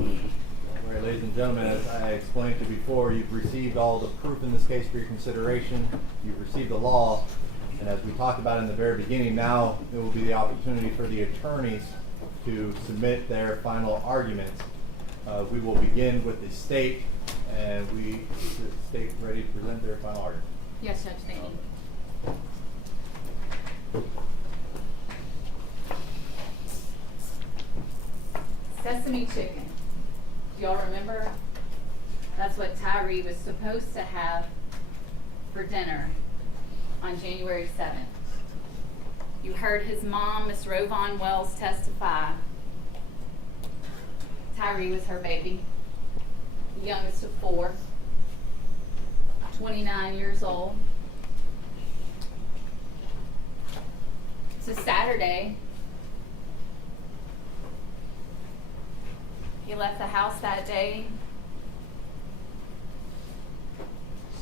All right, ladies and gentlemen, as I explained to you before, you've received all the proof in this case for your consideration. You've received the law. And as we talked about in the very beginning, now there will be the opportunity for the attorneys to submit their final arguments. We will begin with the state, and is the state ready to present their final argument? Yes, Judge, thank you. Sesame chicken. Do y'all remember? That's what Tyre was supposed to have for dinner on January 7th. You heard his mom, Miss Rovon Wells, testify. Tyre was her baby, the youngest of 4, 29 years old. It's a Saturday. He left the house that day.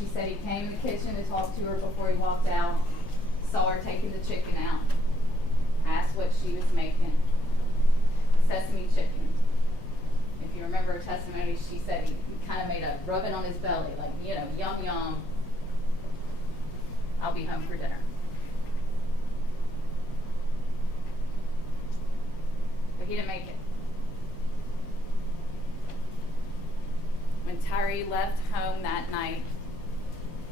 She said he came in the kitchen to talk to her before he walked out, saw her taking the chicken out, asked what she was making. Sesame chicken. If you remember her testimony, she said he kind of made a rubbing on his belly, like, yum, yum. I'll be home for dinner. But he didn't make it. When Tyre left home that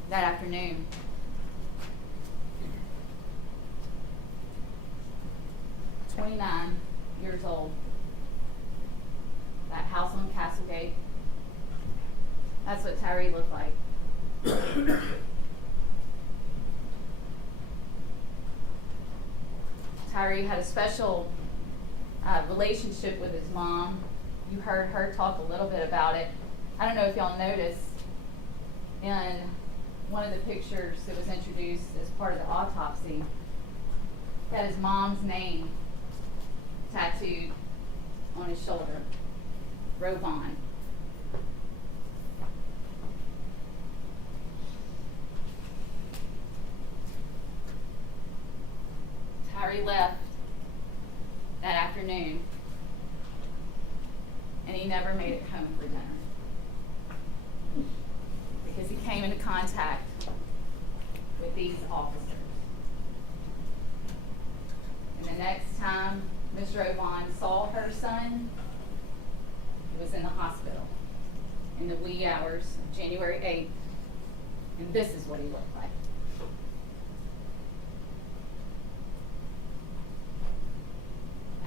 afternoon, "29 years old, that house on Castlegate, that's what Tyre looked like. Tyre had a special relationship with his mom. You heard her talk a little bit about it. I don't know if y'all noticed in one of the pictures that was introduced as part of the autopsy, he had his mom's name tattooed on his shoulder, Rovon. Tyre left that afternoon, and he never made it home for dinner because he came into contact with these officers. And the next time Ms. Rovon saw her son, he was in the hospital in the wee hours of January 8th, and this is what he looked like.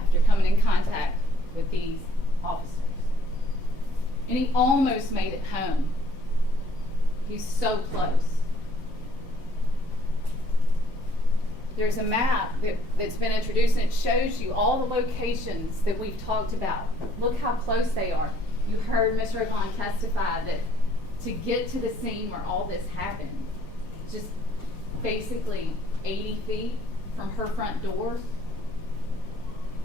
After coming in contact with these officers. And he almost made it home. He's so close. There's a map that's been introduced, and it shows you all the locations that we've talked about. Look how close they are. You heard Ms. Rovon testify that to get to the scene where all this happened, just basically 80 feet from her front door.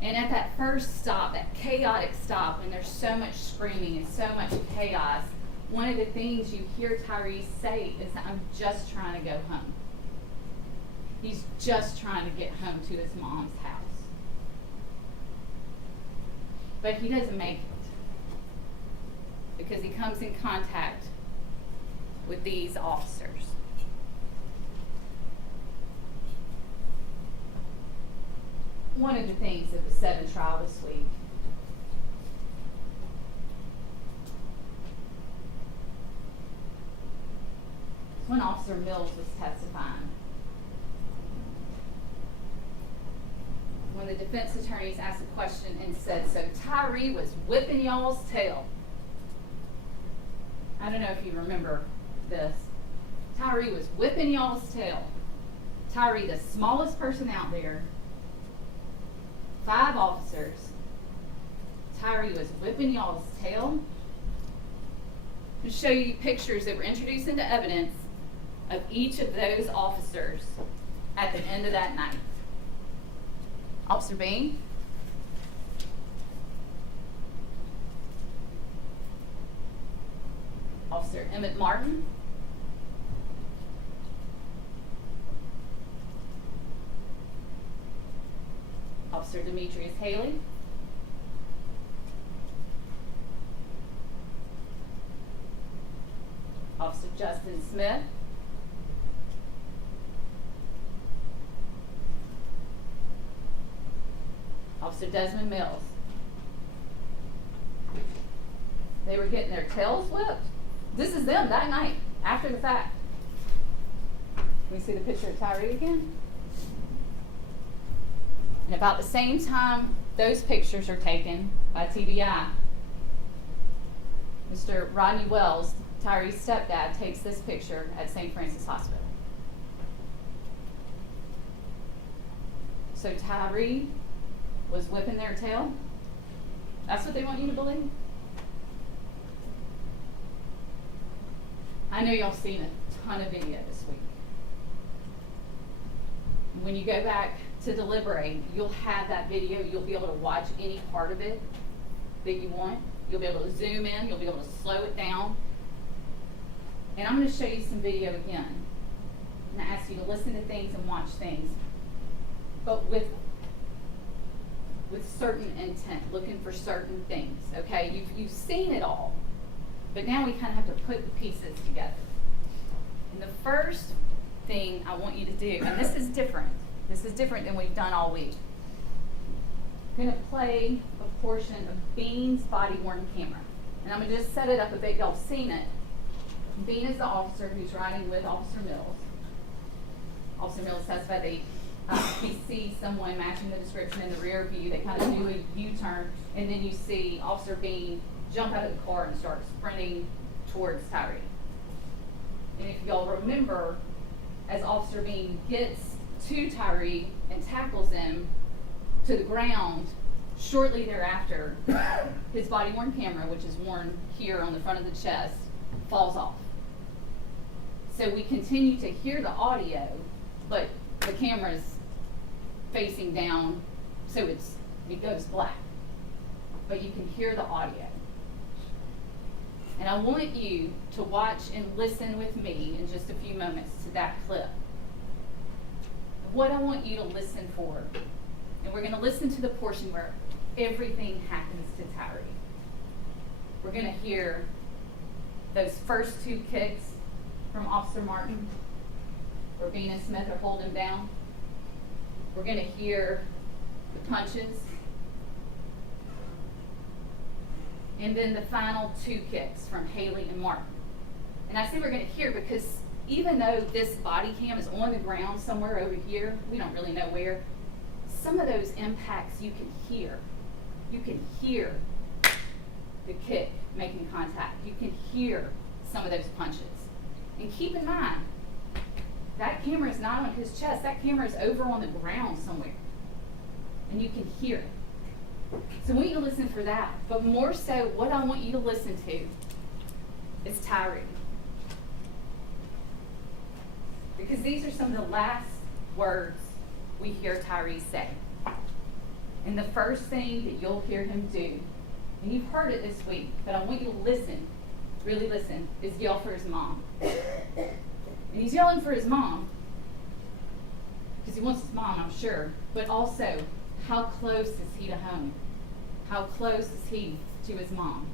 And at that first stop, that chaotic stop, when there's so much screaming and so much chaos, one of the things you hear Tyre say is that I'm just trying to go home. He's just trying to get home to his mom's house. But he doesn't make it because he comes in contact with these officers. One of the things that was said in trial this week when Officer Mills was testifying. When the defense attorneys asked a question and said, so Tyre was whipping y'all's tail. I don't know if you remember this. Tyre was whipping y'all's tail. Tyre, the smallest person out there, 5 officers. Tyre was whipping y'all's tail. To show you pictures that were introduced into evidence of each of those officers at the end of that night. Officer Bean. Officer Emmett Martin. Officer Demetrius Haley. Officer Justin Smith. Officer Desmond Mills. They were getting their tails whipped. This is them that night, after the fact. Can we see the picture of Tyre again? And about the same time those pictures are taken by TBI, Mr. Rodney Wells, Tyre's stepdad, takes this picture at St. Francis Hospital. So Tyre was whipping their tail? That's what they want you to believe? I know y'all seen a ton of video this week. When you go back to deliberate, you'll have that video. You'll be able to watch any part of it that you want. You'll be able to zoom in. You'll be able to slow it down. And I'm going to show you some video again. I'm going to ask you to listen to things and watch things, but with certain intent, looking for certain things, okay? You've seen it all, but now we kind of have to put the pieces together. And the first thing I want you to do, and this is different than we've done all week. I'm going to play a portion of Bean's body-worn camera. And I'm going to just set it up a bit. Y'all have seen it. Bean is the officer who's riding with Officer Mills. Officer Mills testified that he sees someone matching the description in the rear view. They kind of do a U-turn, and then you see Officer Bean jump out of the car and start sprinting towards Tyre. And if y'all remember, as Officer Bean gets to Tyre and tackles him to the ground, shortly thereafter, his body-worn camera, which is worn here on the front of the chest, falls off. So we continue to hear the audio, but the camera's facing down, so it goes black. But you can hear the audio. And I want you to watch and listen with me in just a few moments to that clip. What I want you to listen for, and we're going to listen to the portion where everything happens to Tyre. We're going to hear those first two kicks from Officer Martin, where Bean and Smith are holding him down. We're going to hear the punches. And then the final two kicks from Haley and Martin. And I say we're going to hear because even though this body cam is on the ground somewhere over here, we don't really know where, some of those impacts you can hear. You can hear the kick making contact. You can hear some of those punches. And keep in mind, that camera is not on his chest. That camera is over on the ground somewhere. And you can hear it. So I want you to listen for that. But more so, what I want you to listen to is Tyre. Because these are some of the last words we hear Tyre say. And the first thing that you'll hear him do, and you've heard it this week, but I want you to listen, really listen, is yell for his mom. And he's yelling for his mom because he wants his mom, I'm sure, but also, how close is he to home? How close is he to his mom?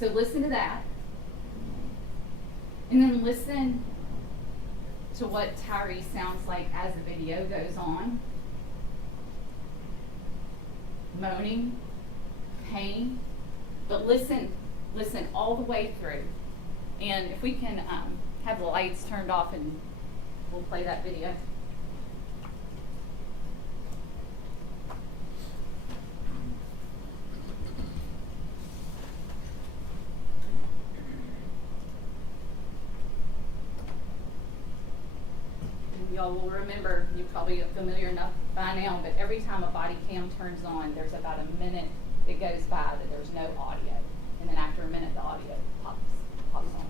So listen to that. And then listen to what Tyre sounds like as the video goes on. Moaning, pain, but listen all the way through. And if we can have the lights turned off and we'll play that video. Y'all will remember, you're probably familiar enough by now, but every time a body cam turns on, there's about a minute that goes by that there's no audio. And then after a minute, the audio pops on.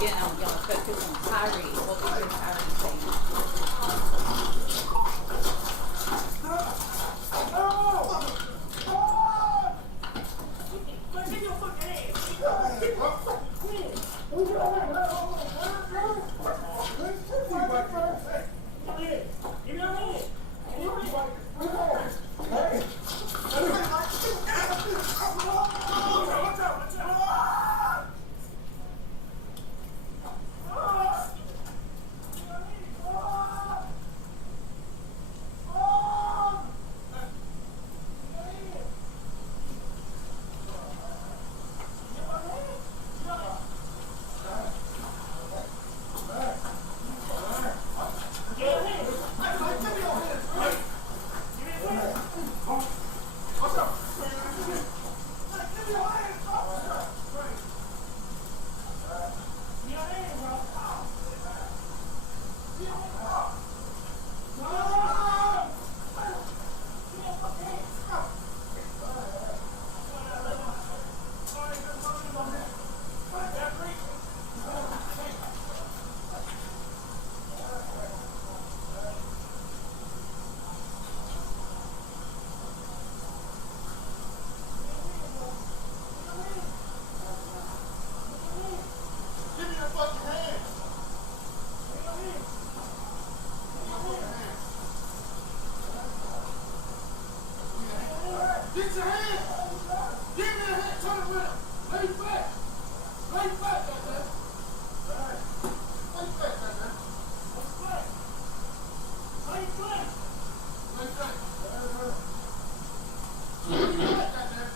again, I want y'all to focus on Tyre, what we hear Tyre saying. Get your hand! Give me a hand! Turn around! Lay back! Lay back, goddamn! Lay back, goddamn! Lay back! Lay back! Lay back, goddamn!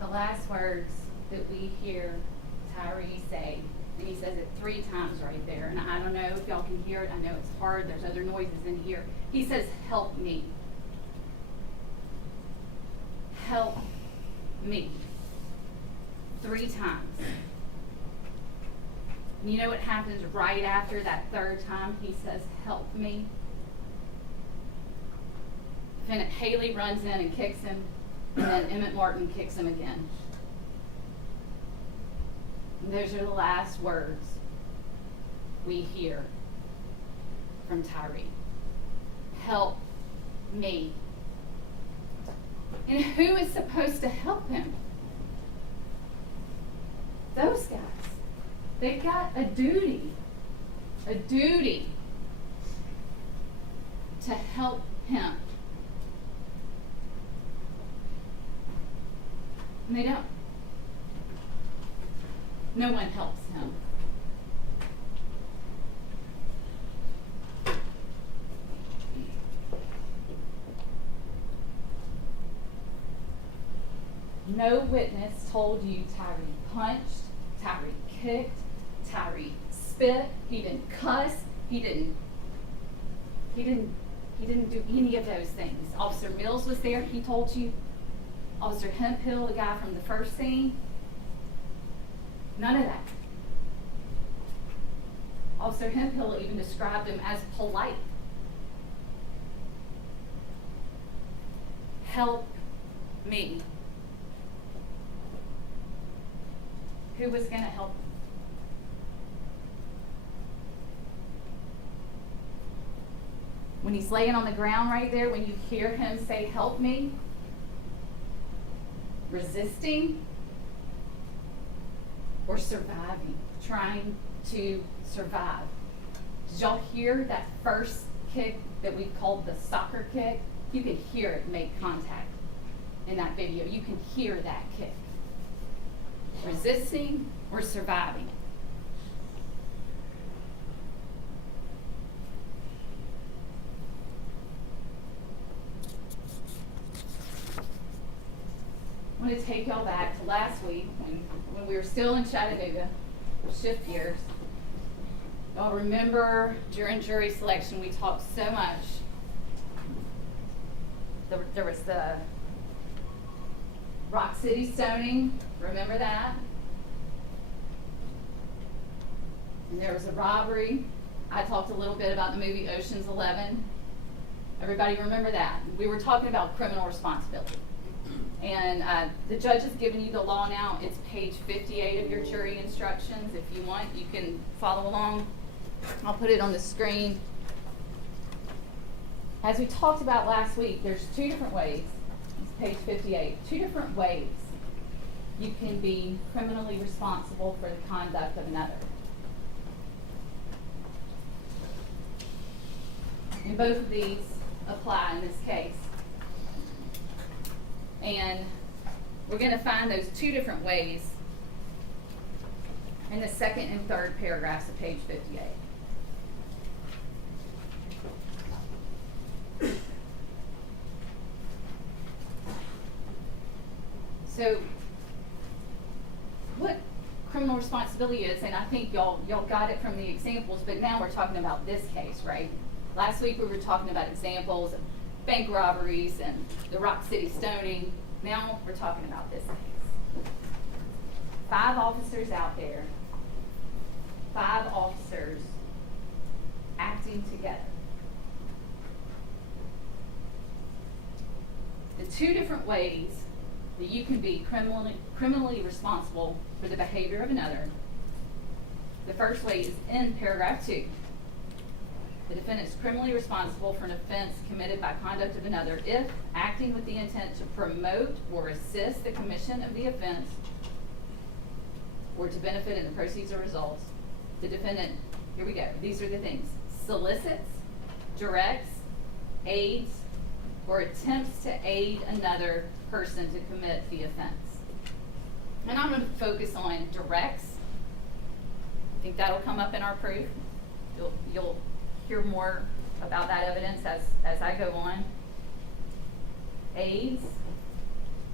The last words that we hear Tyre say, and he says it 3 times right there, and I don't know if y'all can hear it. I know it's hard. There's other noises in here. He says, "Help me. Help me." 3 times. You know what happens right after that 3rd time he says, "Help me"? Defendant Haley runs in and kicks him, and then Emmett Martin kicks him again. And those are the last words we hear from Tyre. Help me. And who is supposed to help him? Those guys. They've got a duty to help him. And they don't. No one helps him. no witness told you Tyre punched, Tyre kicked, Tyre spit, he didn't cuss, he didn't do any of those things. Officer Mills was there, he told you. Officer Hemphill, the guy from the first scene, none of that. Officer Hemphill even described him as polite. Help me. Who was going to help him? When he's laying on the ground right there, when you hear him say, help me, resisting or surviving, trying to survive. Did y'all hear that first kick that we called the soccer kick? You could hear it make contact in that video. You can hear that kick. Resisting or surviving. I want to take y'all back to last week when we were still in Chattanooga. We'll shift gears. Y'all remember during jury selection we talked so much. There was the Rock City stoning. Remember that? And there was a robbery. I talked a little bit about the movie Ocean's 11. Everybody remember that? We were talking about criminal responsibility. And the judge has given you the law now. It's page 58 of your jury instructions. If you want, you can follow along. I'll put it on the screen. As we talked about last week, there's two different ways. It's page 58. Two different ways you can be criminally responsible for the conduct of another. And both of these apply in this case. And we're going to find those two different ways in the second and third paragraphs of page 58. So, what criminal responsibility is, and I think y'all got it from the examples, but now we're talking about this case, right? Last week we were talking about examples of bank robberies and the Rock City stoning. Now we're talking about this case. 5 officers out there, 5 officers acting together. The two different ways that you can be criminally responsible for the behavior of another. The first way is in paragraph 2. The defendant is criminally responsible for an offense committed by conduct of another if, acting with the intent to promote or assist the commission of the offense or to benefit in the proceeds or results, the defendant, here we go, these are the things, solicits, directs, aids, or attempts to aid another person to commit the offense. And I'm going to focus on directs. I think that'll come up in our proof. You'll hear more about that evidence as I go on. Aids,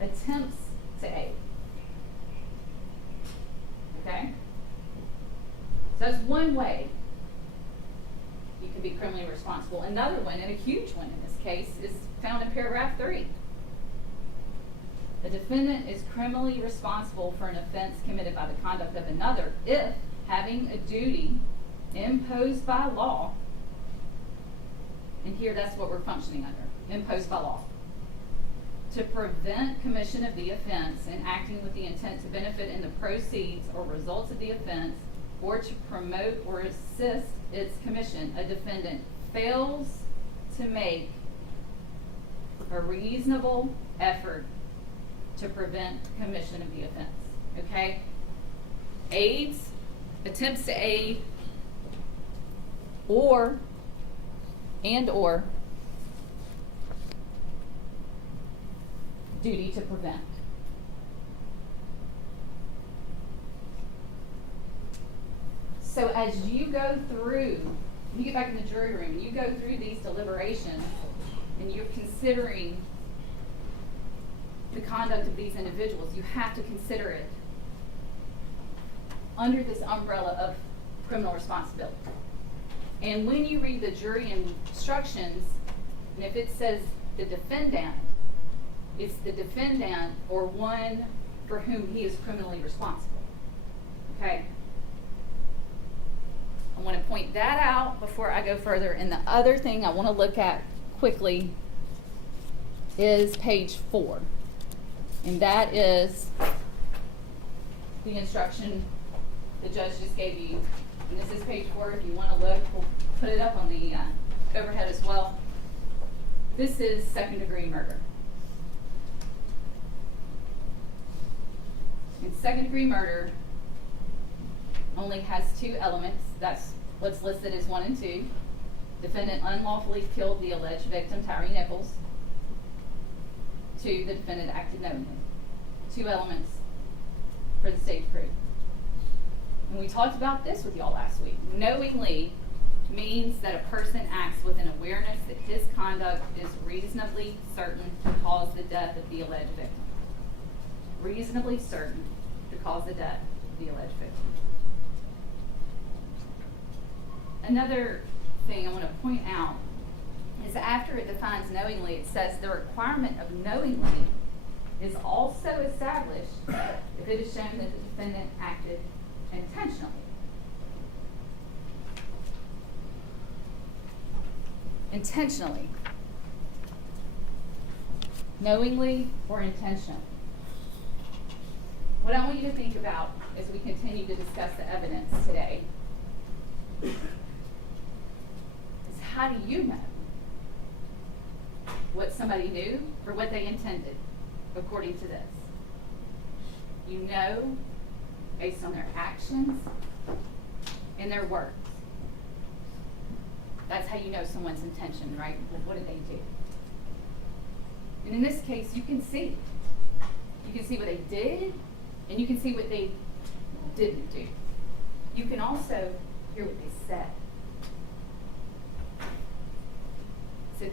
attempts to aid. Okay? So that's one way you can be criminally responsible. Another one, and a huge one in this case, is found in paragraph 3. The defendant is criminally responsible for an offense committed by the conduct of another if, having a duty imposed by law, and here that's what we're functioning under, imposed by law, to prevent commission of the offense and acting with the intent to benefit in the proceeds or results of the offense or to promote or assist its commission, a defendant fails to make a reasonable effort to prevent commission of the offense. Okay? Aids, attempts to aid, or duty to prevent. So as you go through, you get back in the jury room and you go through these deliberations and you're considering the conduct of these individuals. You have to consider it under this umbrella of criminal responsibility. And when you read the jury instructions, and if it says the defendant, it's the defendant or one for whom he is criminally responsible. Okay? I want to point that out before I go further. And the other thing I want to look at quickly is page 4. And that is the instruction the judge just gave you. And this is page 4. If you want to look, we'll put it up on the overhead as well. This is second-degree murder. And second-degree murder only has 2 elements. That's what's listed as 1 and 2. Defendant unlawfully killed the alleged victim, Tyre Nichols. 2, the defendant acted knowingly. 2 elements for the state proof. And we talked about this with y'all last week. Knowingly means that a person acts with an awareness that his conduct is reasonably certain to cause the death of the alleged victim. Reasonably certain to cause the death of the alleged victim. Another thing I want to point out is after it defines knowingly, it says the requirement of knowingly is also established if it is shown that the defendant acted intentionally. Intentionally. Knowingly or intentionally. What I want you to think about as we continue to discuss the evidence today is how do you know what somebody knew or what they intended according to this? You know based on their actions and their words. That's how you know someone's intention, right? What did they do? And in this case, you can see. You can see what they did, and you can see what they didn't do. You can also hear what they said. So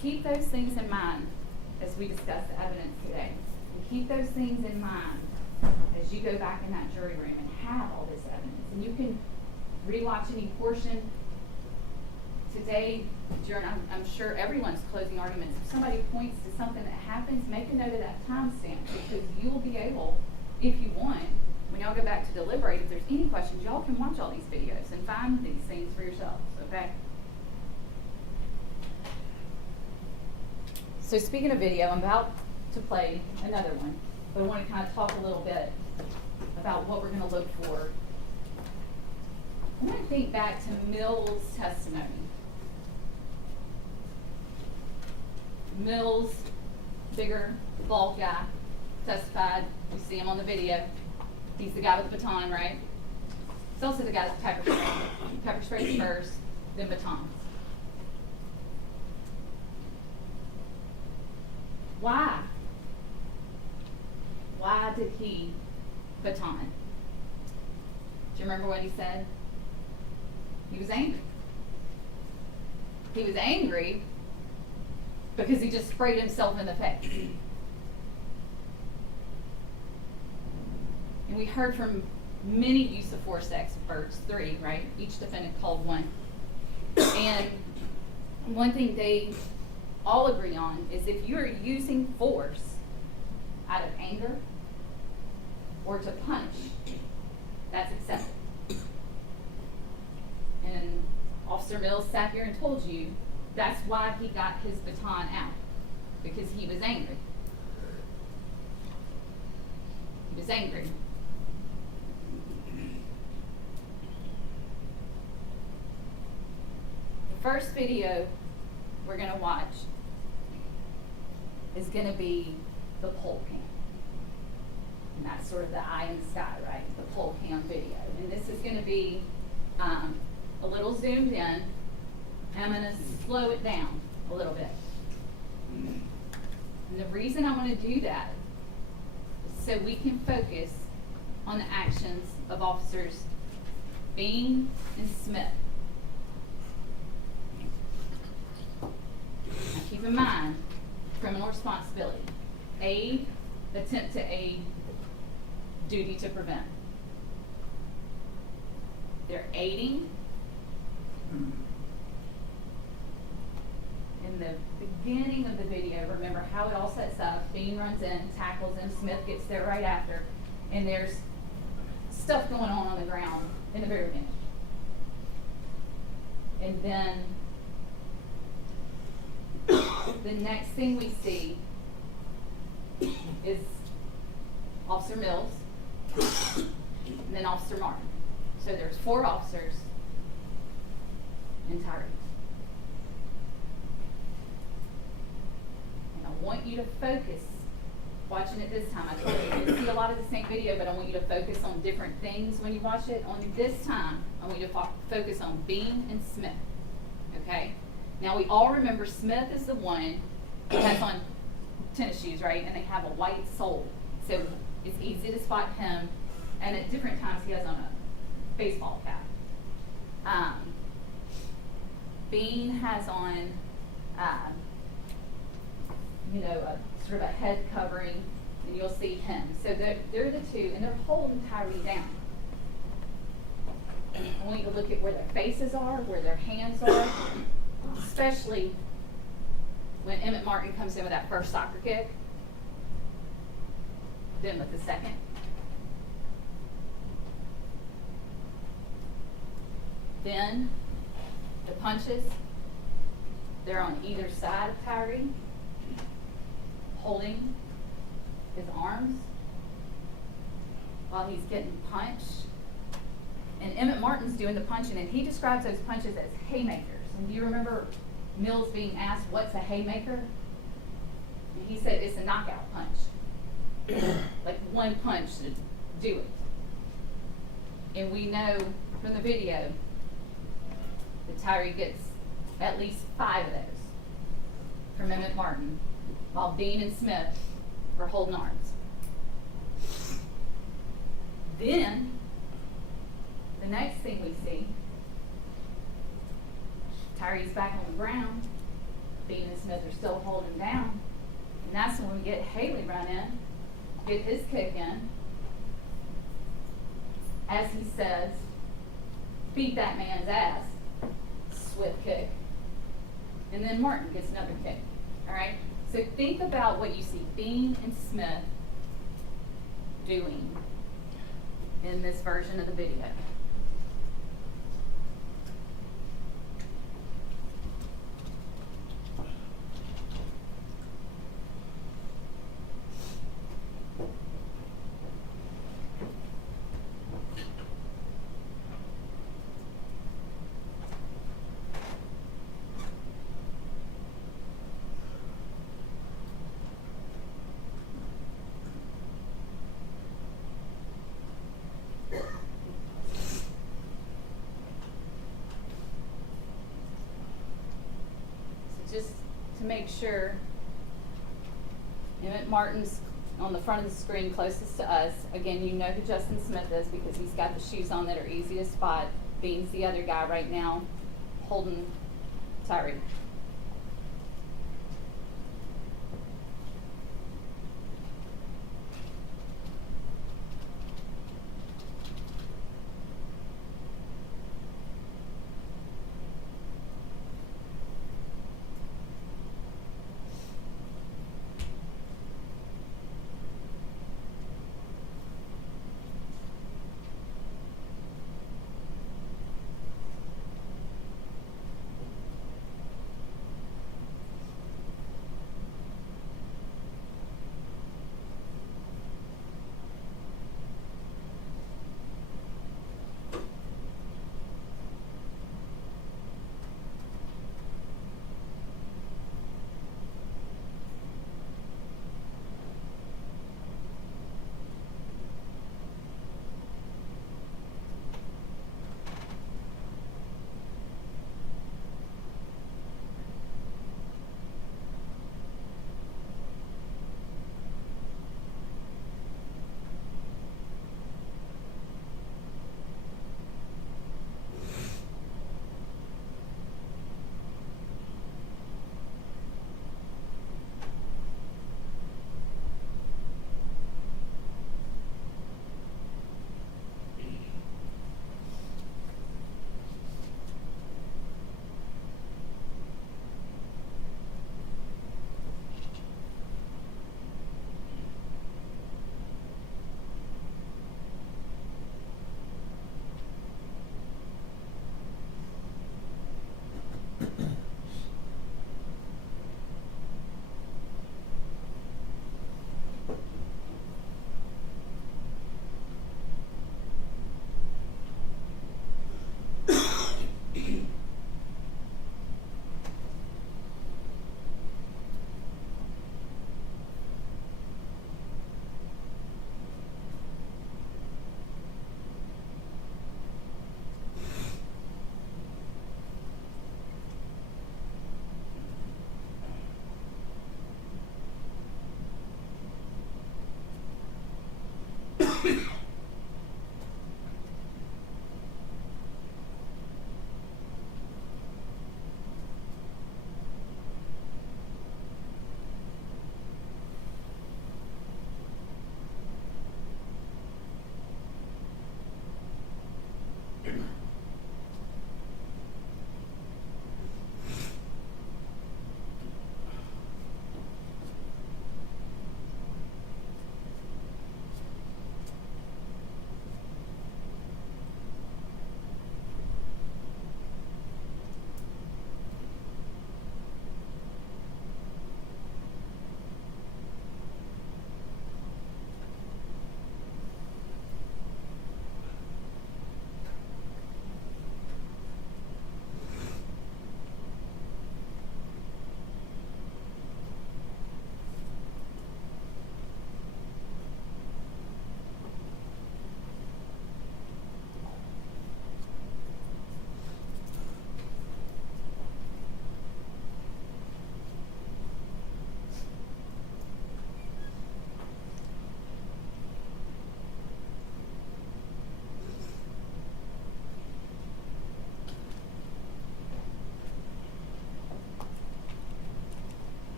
keep those things in mind as we discuss the evidence today. And keep those things in mind as you go back in that jury room and have all this evidence. And you can rewatch any portion today during, I'm sure everyone's closing arguments. If somebody points to something that happens, make a note of that timestamp, because you will be able, if you want, when y'all go back to deliberate, if there's any questions, y'all can watch all these videos and find these things for yourselves, okay? So speaking of video, I'm about to play another one, but I want to kind of talk a little bit about what we're going to look for. I want to think back to Mills' testimony. Mills, bigger, bald guy, testified. You see him on the video. He's the guy with the baton, right? He's also the guy with pepper spray. Pepper sprays first, then batons. Why? Why did he baton? Do you remember what he said? He was angry. He was angry because he just sprayed himself in the face. And we heard from many use of force experts, 3, right? Each defendant called 1. And one thing they all agree on is if you are using force out of anger or to punish, that's excessive. And Officer Mills sat here and told you that's why he got his baton out, because he was angry. He was angry. The first video we're going to watch is going to be the pole cam. And that's sort of the eye in the sky, right? The pole cam video. And this is going to be a little zoomed in. I'm going to slow it down a little bit. And the reason I want to do that is so we can focus on the actions of Officers Bean and Smith. Now keep in mind, criminal responsibility. aid, attempt to aid, duty to prevent. They're aiding. In the beginning of the video, remember how it all sets up. Bean runs in, tackles him, Smith gets there right after, and there's stuff going on the ground in the very beginning. And then the next thing we see is Officer Mills and then Officer Martin. So there's 4 officers and Tyre. And I want you to focus, watching it this time. I told you you can see a lot of the same video, but I want you to focus on different things when you watch it. Only this time, I want you to focus on Bean and Smith. Okay? Now we all remember Smith is the one who has on tennis shoes, right? And they have a white sole. So it's easy to spot him. And at different times he has on a baseball cap. Bean has on, a sort of a head covering, and you'll see him. So they're the two, and they're holding Tyre down. I want you to look at where their faces are, where their hands are, especially when Emmett Martin comes in with that first soccer kick, then with the second. Then the punches, they're on either side of Tyre, holding his arms while he's getting punched. And Emmett Martin's doing the punching, and he describes those punches as haymakers. And do you remember Mills being asked, what's a haymaker? And he said, it's a knockout punch. Like one punch to do it. And we know from the video that Tyre gets at least 5 of those from Emmett Martin, while Bean and Smith are holding arms. Then, the next thing we see, Tyre's back on the ground, Bean and Smith are still holding down, and that's when we get Headley run in, get his kick in, as he says, beat that man's ass, swift kick, and then Martin gets another kick, all right? So think about what you see Bean and Smith doing in this version of the video. Just to make sure, Emmett Martin's on the front of the screen closest to us. Again, you know who Justin Smith is because he's got the shoes on that are easy to spot. Bean's the other guy right now holding Tyre.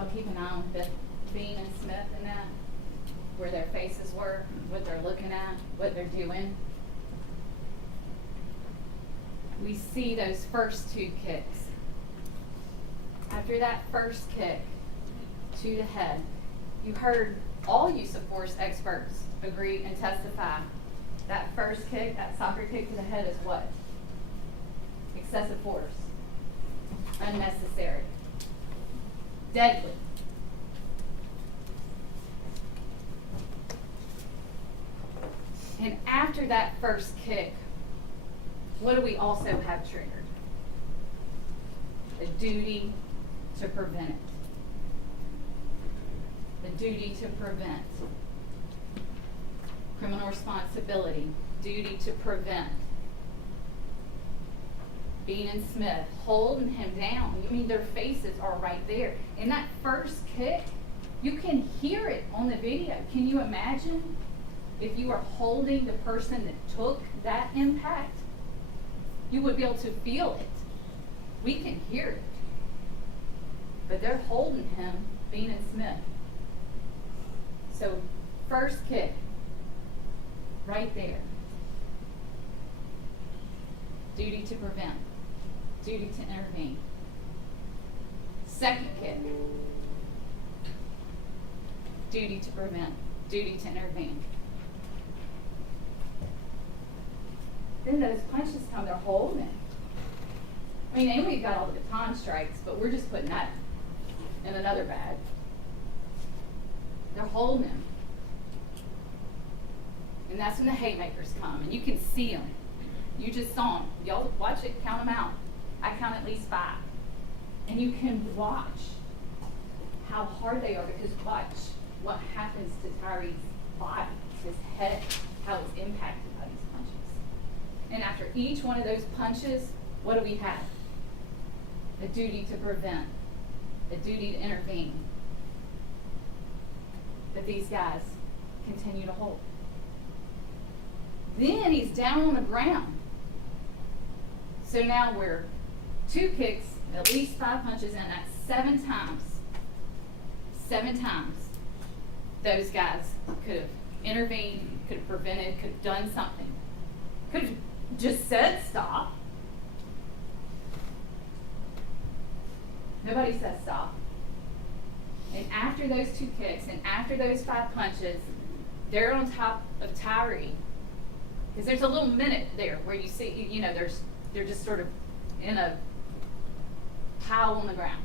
y'all keep an eye on Bean and Smith and that? Where their faces were, what they're looking at, what they're doing? We see those first two kicks. After that first kick to the head, you heard all use of force experts agree and testify that first kick, that soccer kick to the head is what? Excessive force. Unnecessary. Deadly. And after that first kick, what do we also have triggered? The duty to prevent it. The duty to prevent. Criminal responsibility, duty to prevent. Bean and Smith holding him down. I mean, their faces are right there. And that first kick, you can hear it on the video. Can you imagine if you were holding the person that took that impact? You would be able to feel it. We can hear it. But they're holding him, Bean and Smith. So, first kick, right there. Duty to prevent. Duty to intervene. Second kick. Duty to prevent. Duty to intervene. Then those punches come, they're holding it. I mean, and we've got all the baton strikes, but we're just putting that in another bag. They're holding him. And that's when the haymakers come, and you can see them. You just saw them. Y'all watch it, count them out. I count at least 5. And you can watch how hard they are, because watch what happens to Tyre's body, his head, how it's impacted by these punches. And after each one of those punches, what do we have? A duty to prevent, a duty to intervene, that these guys continue to hold. Then he's down on the ground. So now we're 2 kicks, at least 5 punches, and that's 7 times. 7 times. Those guys could have intervened, could have prevented, could have done something. Could have just said stop. Nobody says stop. And after those 2 kicks and after those 5 punches, they're on top of Tyre. Because there's a little minute there where you see, you know, they're just sort of in a pile on the ground.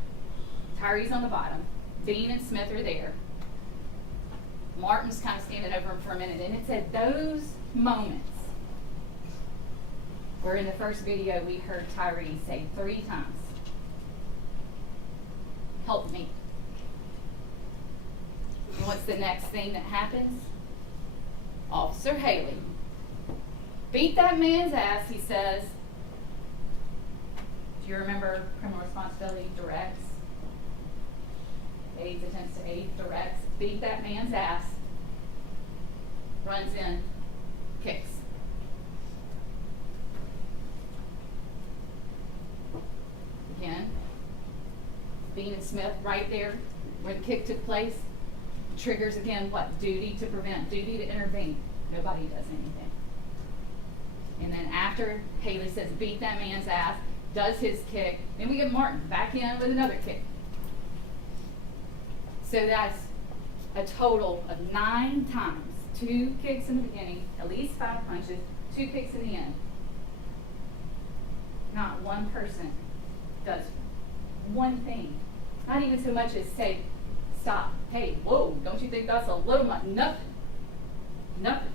Tyre's on the bottom. Bean and Smith are there. Martin's kind of standing over him for a minute. And it's at those moments where in the first video we heard Tyre say 3 times, "Help me." And what's the next thing that happens? Officer Headley. "Beat that man's ass," he says. Do you remember criminal responsibility directs? Aids, attempts to aid, directs. Beat that man's ass. Runs in, kicks. Again, Bean and Smith right there where the kick took place. Triggers again what? Duty to prevent, duty to intervene. Nobody does anything. And then after Headley says beat that man's ass, does his kick, then we get Martin back in with another kick. So that's a total of 9 times. 2 kicks in the beginning, at least 5 punches, 2 kicks in the end. Not one person does one thing. Not even so much as say, stop. Hey, whoa, don't you think that's a little much? Nothing. Nothing.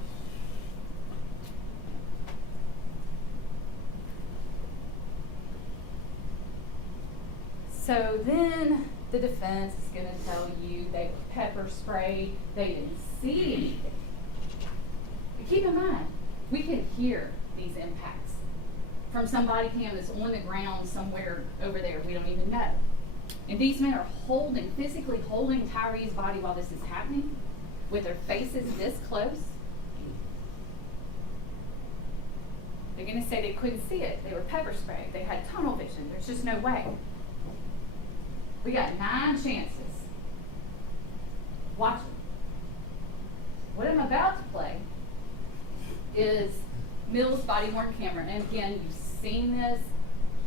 So then the defense is going to tell you they were pepper sprayed, they didn't see anything. But keep in mind, we can hear these impacts from somebody cam that's on the ground somewhere over there we don't even know. And these men are physically holding Tyre's body while this is happening, with their faces this close. They're going to say they couldn't see it. They were pepper sprayed. They had tunnel vision. There's just no way. We got 9 chances Watch it. What I'm about to play is Mills' body-worn camera. And again, you've seen this,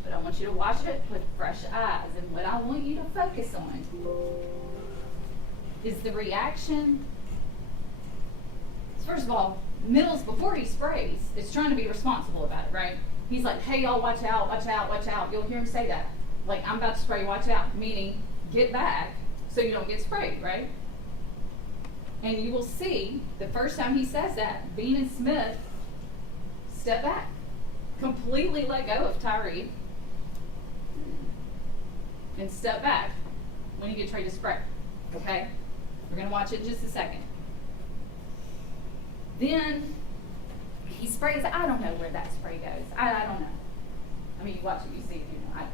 but I want you to watch it with fresh eyes. And what I want you to focus on is the reaction. First of all, Mills, before he sprays, is trying to be responsible about it, right? He's like, hey, y'all, watch out, watch out, watch out. You'll hear him say that. Like, I'm about to spray, watch out. Meaning, get back so you don't get sprayed, right? And you will see, the first time he says that, Bean and Smith step back. Completely let go of Tyre and step back when he gets ready to spray, okay? We're going to watch it in just a second. Then he sprays. I don't know where that spray goes. I don't know. I mean, you watch it, you see it, you know.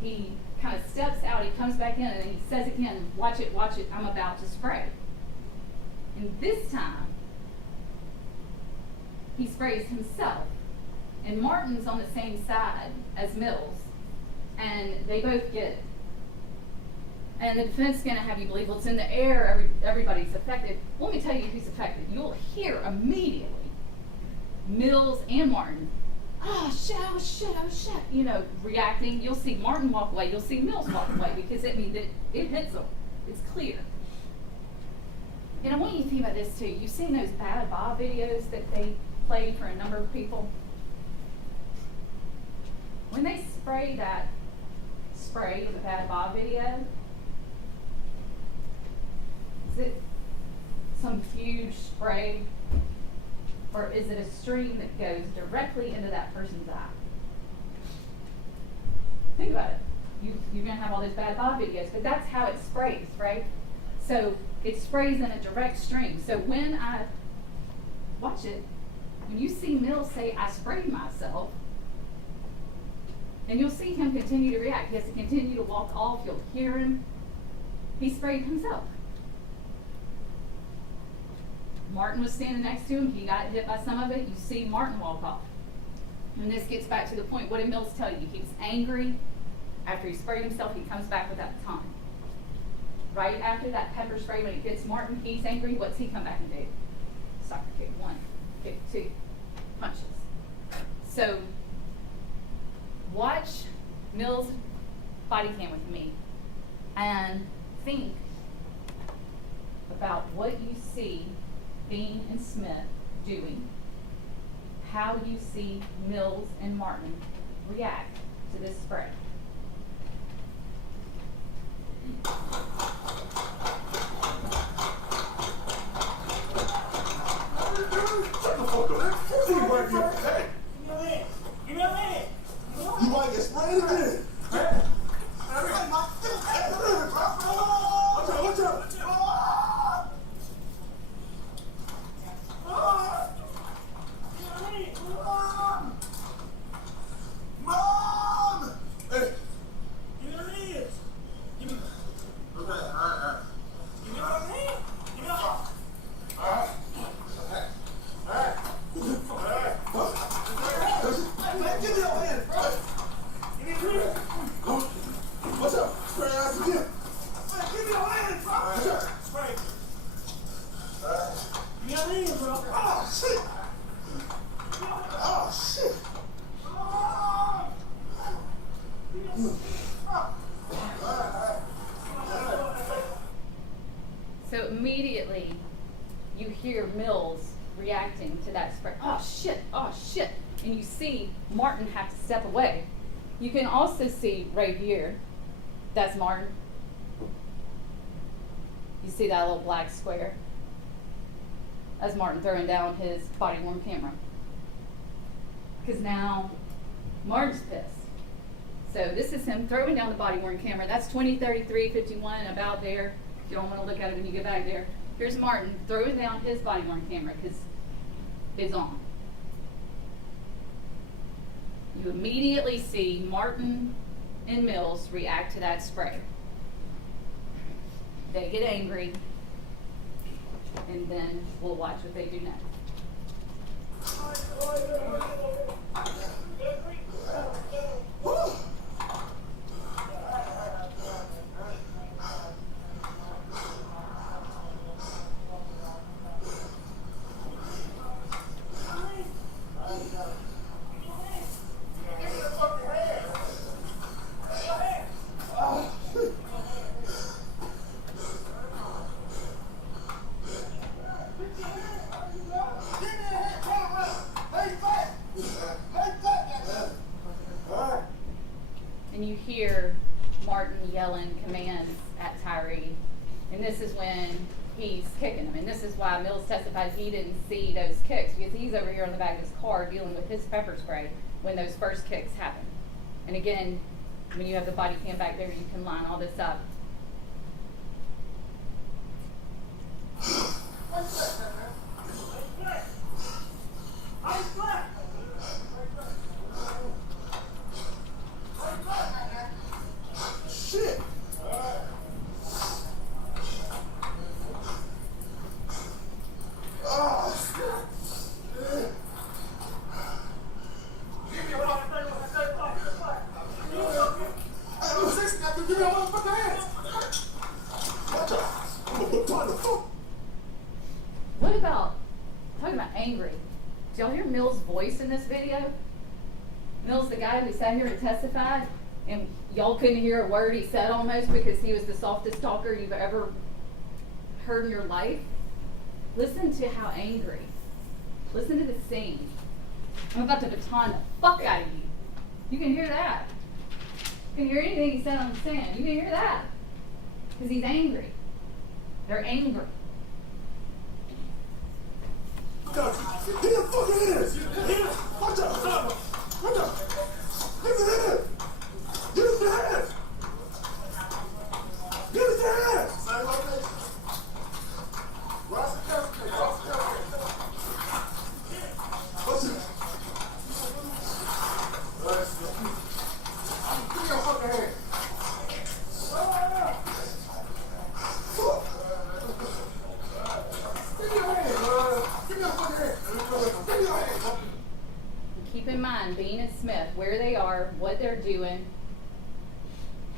He kind of steps out, he comes back in, and he says again, watch it, I'm about to spray. And this time, he sprays himself. And Martin's on the same side as Mills. And they both get it. And the defense is going to have you believe, well, it's in the air, everybody's affected. Let me tell you who's affected. You'll hear immediately Mills and Martin, oh shit, you know, reacting. You'll see Martin walk away, you'll see Mills walk away, because it means that it hits them. It's clear. And I want you to think about this too. You've seen those Bad Bob videos that they played for a number of people? When they spray that spray in the Bad Bob video, is it some huge spray, or is it a stream that goes directly into that person's eye? Think about it. You're going to have all those Bad Bob videos, but that's how it sprays, right? So it sprays in a direct stream. So when I watch it, when you see Mills say, I sprayed myself, and you'll see him continue to react. He has to continue to walk off. You'll hear him. He sprayed himself. Martin was standing next to him. He got hit by some of it. You see Martin walk off. And this gets back to the point. What did Mills tell you? He was angry. After he sprayed himself, he comes back with that baton. Right after that pepper spray, when it hits Martin, he's angry. What's he come back and do? Soccer kick 1, kick 2, punches. So watch Mills' body cam with me and think about what you see Bean and Smith doing, how you see Mills and Martin react to this spray. You might get sprayed again. Watch out. Mom! Hey. Give me the leaves. Give me. Okay, all right. Give me the leaves. Give me the. All right. Give me your hand, bro. Give me your hand. What's up? Spray ass again. Give me your hand, bro. What's up? Spray. Give me your hand, bro. Oh, shit. Oh, shit. So immediately you hear Mills reacting to that spray. Oh shit, and you see Martin have to step away. You can also see right here, that's Martin. You see that little black square? That's Martin throwing down his body-worn camera. Because now Martin's pissed. So this is him throwing down the body-worn camera. That's 20, 33, 51, about there. If you don't want to look at it when you get back there. Here's Martin throwing down his body-worn camera because it's on. You immediately see Martin and Mills react to that spray. They get angry, and then we'll watch what they do next. And this is when he's kicking him. And this is why Mills testified he didn't see those kicks, because he's over here on the back of his car dealing with his pepper spray when those first kicks happen. And again, when you have the body cam back there, you can line all this up. Shit! What about, talking about angry, did y'all hear Mills' voice in this video? Mills, the guy who sat here and testified, and y'all couldn't hear a word he said almost because he was the softest talker you've ever heard in your life. Listen to how angry. Listen to the scene. I'm about to baton the fuck out of you. You can hear that. You can hear anything he said on the stand. You can hear that. Because he's angry. They're angry. Get the fucking hands! Watch out! Watch out! Give it in! Give us your hands! Give us your hands! What's it? Give me your fucking hand! Keep in mind, Bean and Smith, where they are, what they're doing,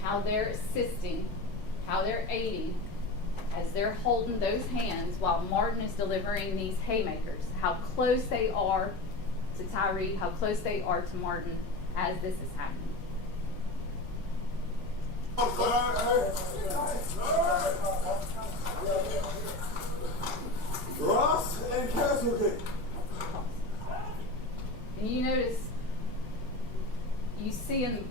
how they're assisting, how they're aiding, as they're holding those hands while Martin is delivering these haymakers, how close they are to Tyre, how close they are to Martin as this is happening. Ross and Castleton. And you notice, you see in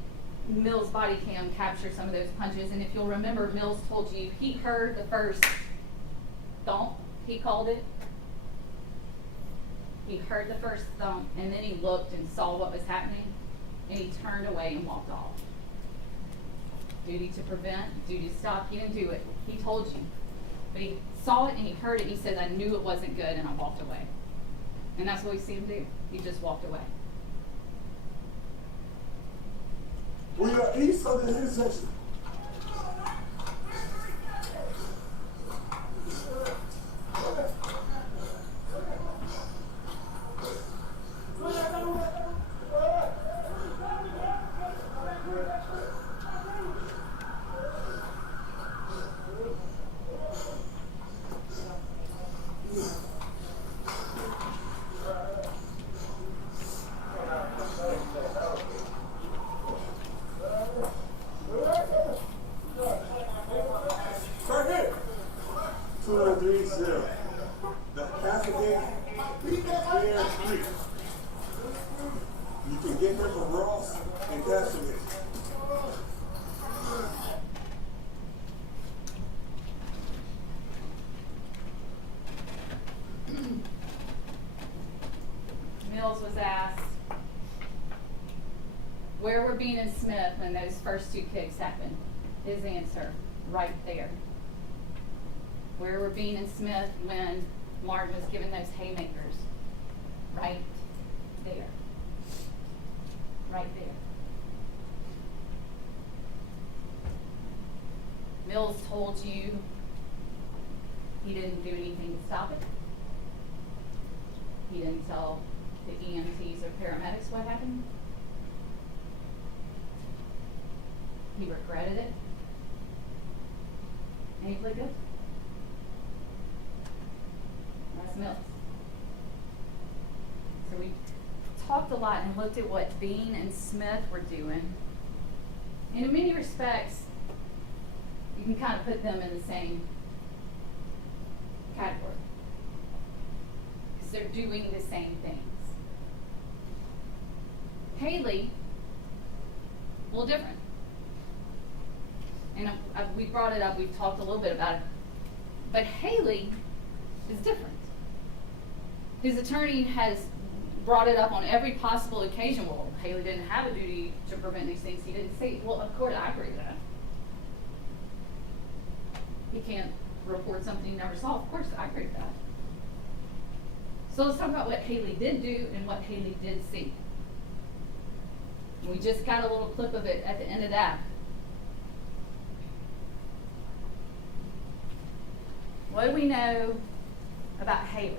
Mills' body cam capture some of those punches, and if you'll remember, Mills told you he heard the first thump, he called it. He heard the first thump, and then he looked and saw what was happening, and he turned away and walked off. Duty to prevent, duty to stop, he didn't do it. He told you. But he saw it and he heard it, and he said, I knew it wasn't good, and I walked away. And that's what we see him do. He just walked away. We are east of the intersection. The Castleton Fair Street. You can get here from Ross and Castleton. Mills was asked, where were Bean and Smith when those first two kicks happened? His answer, right there. Where were Bean and Smith when Martin was given those haymakers? Right there. Right there. Mills told you he didn't do anything to stop it. He didn't tell the EMTs or paramedics what happened. He regretted it. And he pleaded guilty. That's Mills. So we talked a lot and looked at what Bean and Smith were doing. And in many respects, you can kind of put them in the same category. Because they're doing the same things. Haley, a little different. And we brought it up, we've talked a little bit about it. But Headley is different. His attorney has brought it up on every possible occasion. Well, Headley didn't have a duty to prevent these things. He didn't say, well, of course, I agree with that. He can't report something he never saw. Of course, I agree with that. So let's talk about what Headley did do and what Headley did see. We just got a little clip of it at the end of that. What do we know about Headley?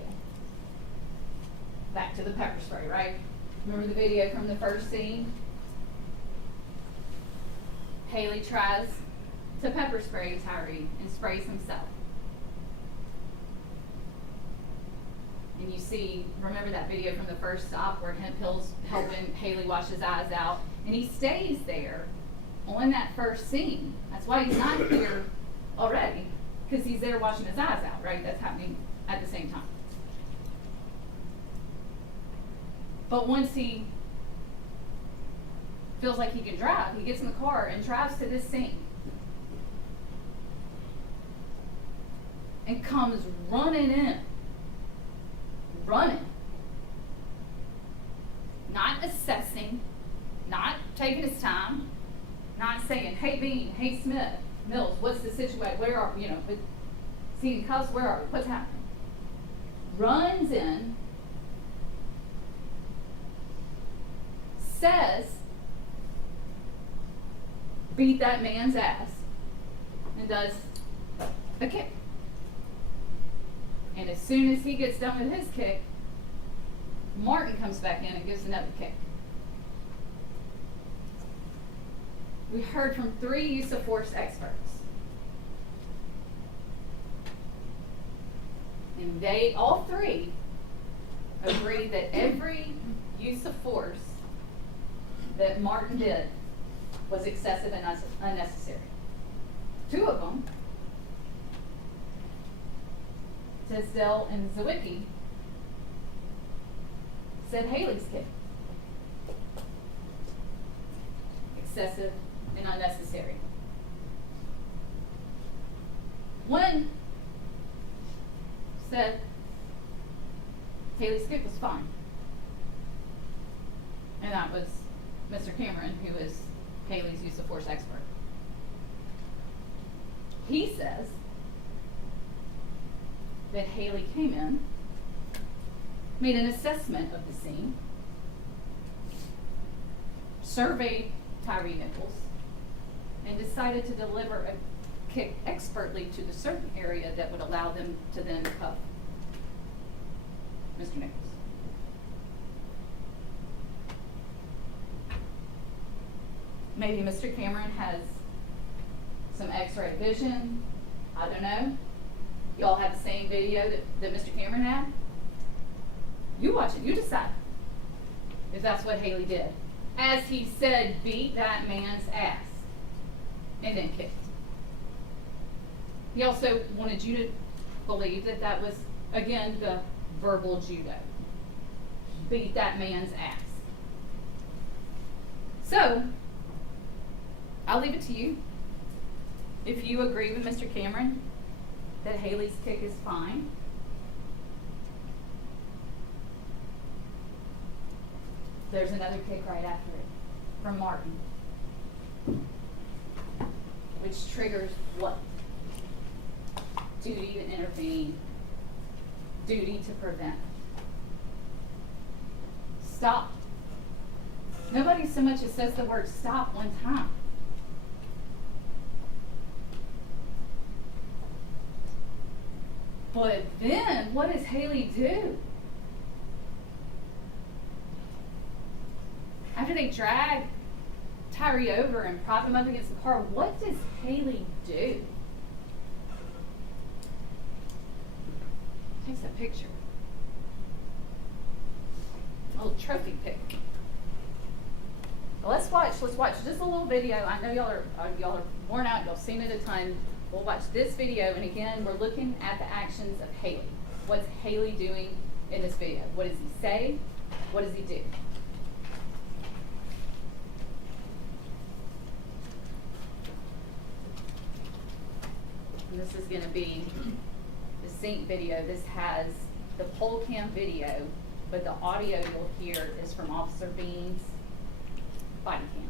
Back to the pepper spray, right? Remember the video from the first scene? Headley tries to pepper spray Tyre and sprays himself. And you see, remember that video from the first stop where Hemphill's helping Headley wash his eyes out, and he stays there on that first scene. That's why he's not here already, because he's there washing his eyes out, right? That's happening at the same time. But once he feels like he can drive, he gets in the car and drives to this scene. And comes running in. Running. Not assessing, not taking his time, not saying, hey Bean, hey Smith, Mills, what's the situation? Where are we? You know, seeing cuffs, where are we? What's happening? Runs in, says, beat that man's ass, and does a kick. And as soon as he gets done with his kick, Martin comes back in and gives another kick. We heard from 3 use of force experts. And they, all 3, agree that every use of force that Martin did was excessive and unnecessary. 2 of them, Tisdale and Zwicky, said Headley's kick excessive and unnecessary. One said Headley's kick was fine, and that was Mr. Cameron, who is Headley's use of force expert. He says that Headley came in, made an assessment of the scene, surveyed Tyre Nichols, and decided to deliver a kick expertly to the certain area that would allow them to then cuff Mr. Nichols. Maybe Mr. Cameron has some x-ray vision. I don't know. Y'all have the same video that Mr. Cameron had. You watch it. You decide if that's what Headley did. As he said, beat that man's ass and then kicked. He also wanted you to believe that that was, again, the verbal judo. Beat that man's ass. So, I'll leave it to you. If you agree with Mr. Cameron that Headley's kick is fine, there's another kick right after it from Martin, which triggers what? Duty to intervene, duty to prevent. Stop. Nobody so much as says the word stop one time. But then, what does Headley do? After they drag Tyre over and prop him up against the car, what does Headley do? Takes a picture. A little trophy pic. Well, let's watch just a little video. I know y'all are worn out, y'all seen it a ton. We'll watch this video, and again, we're looking at the actions of Headley. What's Headley doing in this video? What does he say? What does he do? And this is going to be the sync video, this has the pole cam video, but the audio you'll hear is from Officer Bean's body cam.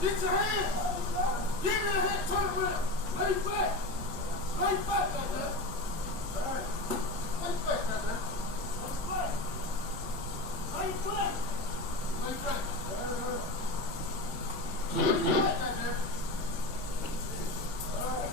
Get your hands! Give me a hand, turn around! Lay back! Lay back like that! Alright. Lay back like that. Lay back! Lay back! Lay back! Lay back like that. Alright.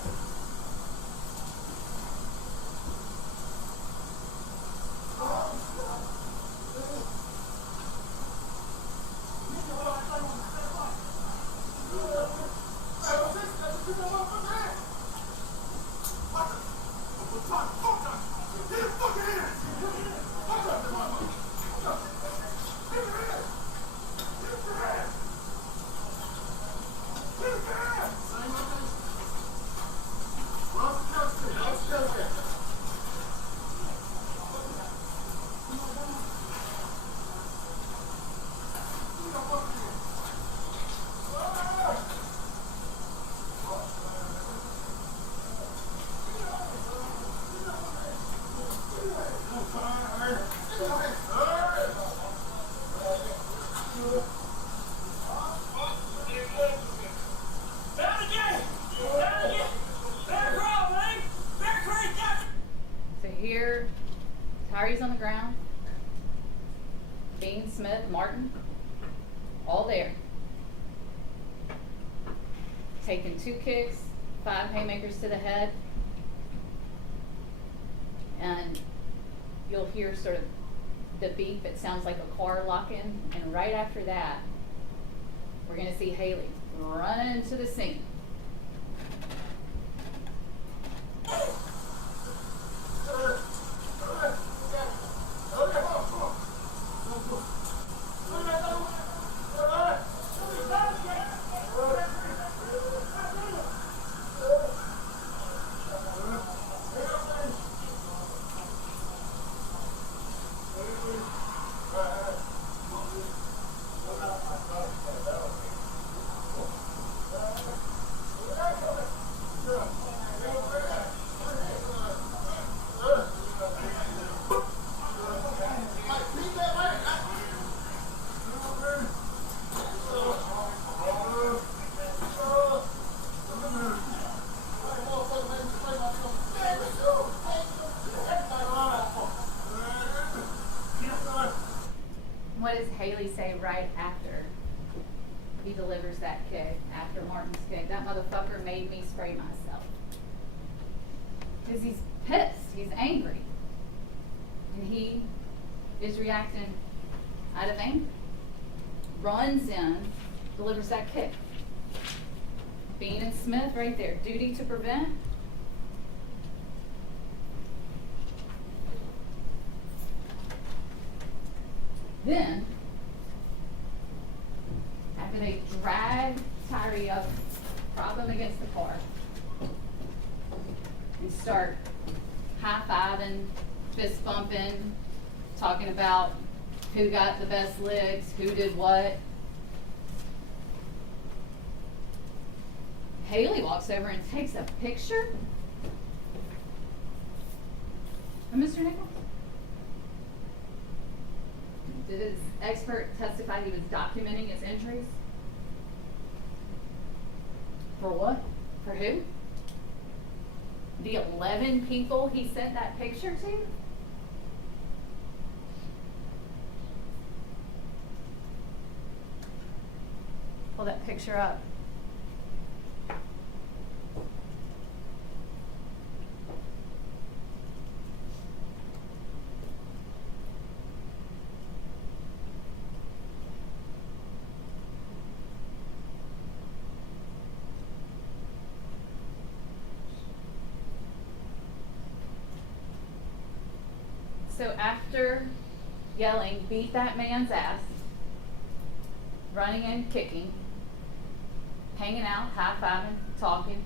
So here, Tyre's on the ground, Bean, Smith, Martin, all there. Taking 2 kicks, 5 haymakers to the head, and you'll hear sort of the beep. It sounds like a car locking, and right after that, we're gonna see Haley running into the scene. What does Haley say right after he delivers that kick, after Martin's kick? That motherfucker made me spray myself. Because he's pissed, he's angry. And he is reacting out of anger. Runs in, delivers that kick. Bean and Smith right there, duty to prevent. Then, after they drag Tyre up, prop him against the car, and start high-fiving, fist bumping, talking about who got the best licks, who did what. Haley walks over and takes a picture of Mr. Nichols. Did his expert testify he was documenting his entries? For what? For who? The 11 people he sent that picture to? Pull that picture up. So after yelling, beat that man's ass, running and kicking, hanging out, high-fiving, talking,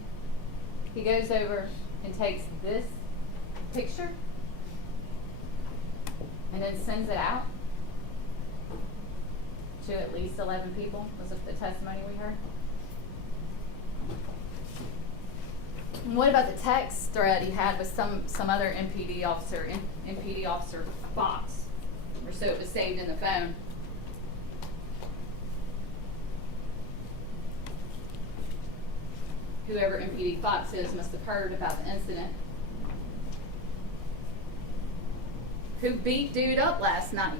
he goes over and takes this picture and then sends it out to at least 11 people, was the testimony we heard. And what about the text thread he had with some other MPD officer, MPD officer Fox, or so it was saved in the phone? Whoever MPD Fox is must have heard about the incident. Who beat dude up last night?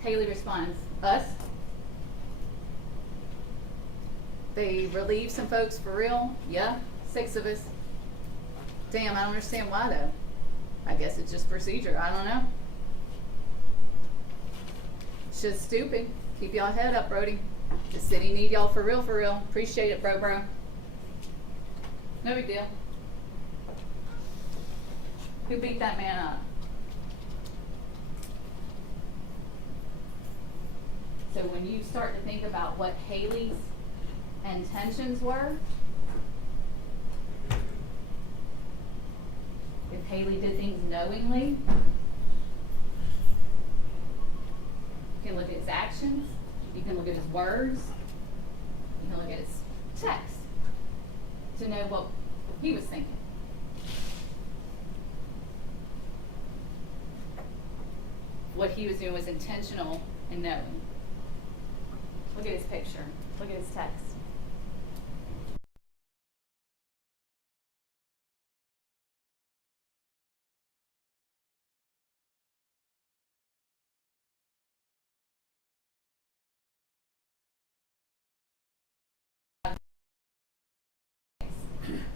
Haley responds, us. They relieved some folks for real? Yeah, 6 of us. Damn, I don't understand why though. I guess it's just procedure, I don't know. It's just stupid. Keep y'all head up, Brody. The city need y'all for real, for real. Appreciate it, bro. No big deal. Who beat that man up? So when you start to think about what Haley's intentions were, if Haley did things knowingly, you can look at his actions, you can look at his words, you can look at his text to know what he was thinking. What he was doing was intentional and knowing. Look at his picture. Look at his text.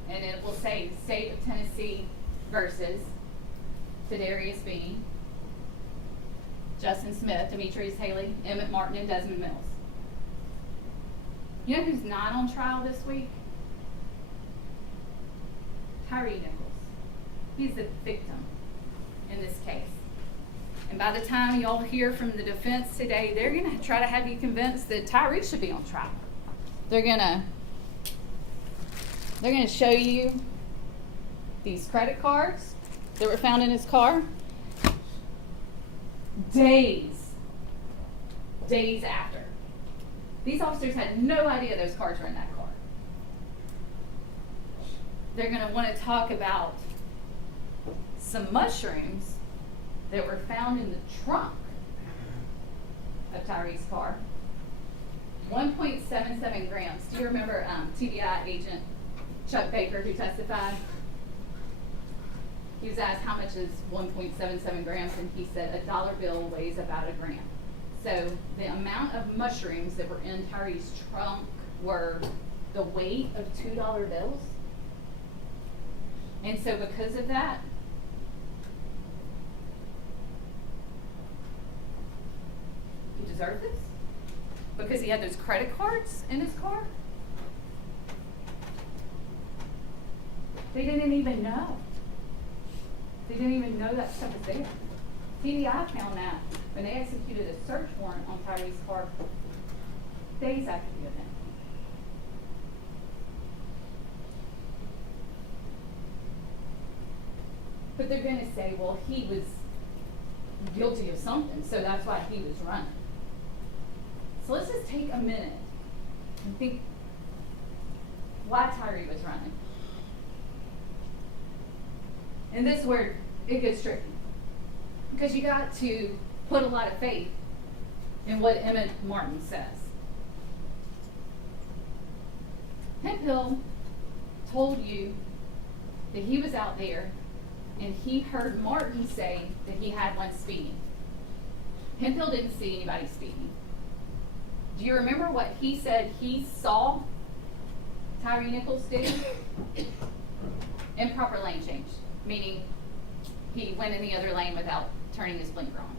And it will say State of Tennessee versus Tadarius Bean, Justin Smith, Demetrius Haley, Emmett Martin, and Desmond Mills. You know who's not on trial this week? Tyre Nichols. He's the victim in this case. And by the time y'all hear from the defense today, they're going to try to have you convinced that Tyre should be on trial. They're going to show you these credit cards that were found in his car. Days after. These officers had no idea those cards were in that car. They're going to want to talk about some mushrooms that were found in the trunk of Tyre's car. 1.77 grams. Do you remember TBI agent Chuck Baker who testified? He was asked how much is 1.77 grams, and he said a dollar bill weighs about a gram. So the amount of mushrooms that were in Tyre's trunk were the weight of $2 bills. And so because of that, he deserved this? Because he had those credit cards in his car? They didn't even know. They didn't even know that stuff was there. TDI found that when they executed a search warrant on Tyre's car days after the event. But they're going to say, well, he was guilty of something, so that's why he was running. So let's just take a minute and think why Tyre was running. And this is where it gets tricky. Because you got to put a lot of faith in what Emmett Martin says. Hemphill told you that he was out there and he heard Martin say that he had one speeding. Hemphill didn't see anybody speeding. Do you remember what he said he saw Tyre Nichols do? Improper lane change, meaning he went in the other lane without turning his blinker on.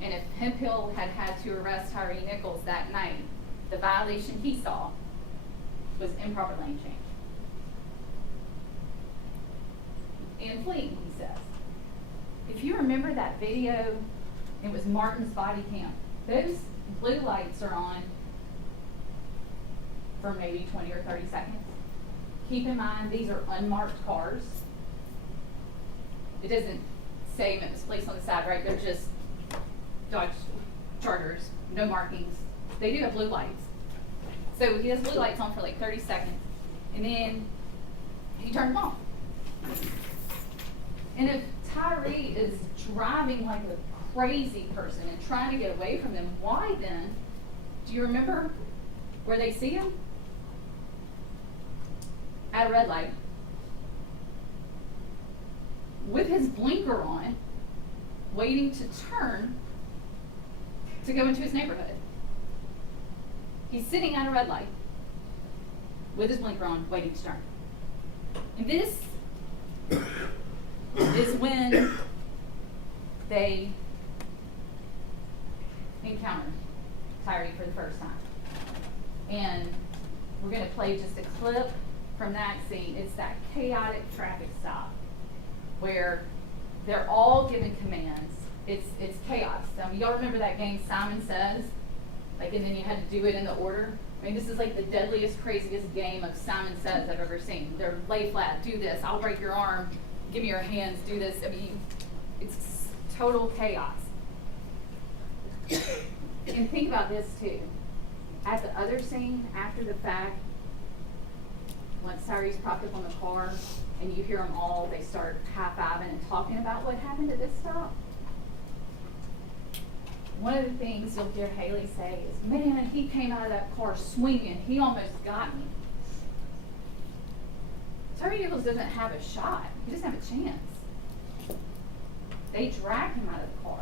And if Hemphill had had to arrest Tyre Nichols that night, the violation he saw was improper lane change. And fleeing, he says. If you remember that video, it was Martin's body cam. Those blue lights are on for maybe 20 or 30 seconds. Keep in mind, these are unmarked cars. It doesn't say Memphis Police on the side, right? They're just Dodge Chargers, no markings. They do have blue lights. So he has blue lights on for like 30 seconds, and then he turned them off. And if Tyre is driving like a crazy person and trying to get away from them, why then? Do you remember where they see him? At a red light, with his blinker on, waiting to turn to go into his neighborhood. He's sitting at a red light with his blinker on, waiting to turn. And this is when they encountered Tyre for the first time. And we're going to play just a clip from that scene. It's that chaotic traffic stop where they're all given commands. It's chaos. Y'all remember that game Simon Says? Like, and then you had to do it in the order? I mean, this is like the deadliest, craziest game of Simon Says I've ever seen. They're lay flat, do this, I'll break your arm, give me your hands, do this. I mean, it's total chaos. And think about this too. At the other scene, after the fact, once Tyre's propped up on the car and you hear them all, they start high-fiving and talking about what happened at this stop. One of the things you'll hear Haley say is, man, he came out of that car swinging. He almost got me. Tyre Nichols doesn't have a shot. He doesn't have a chance. They drag him out of the car.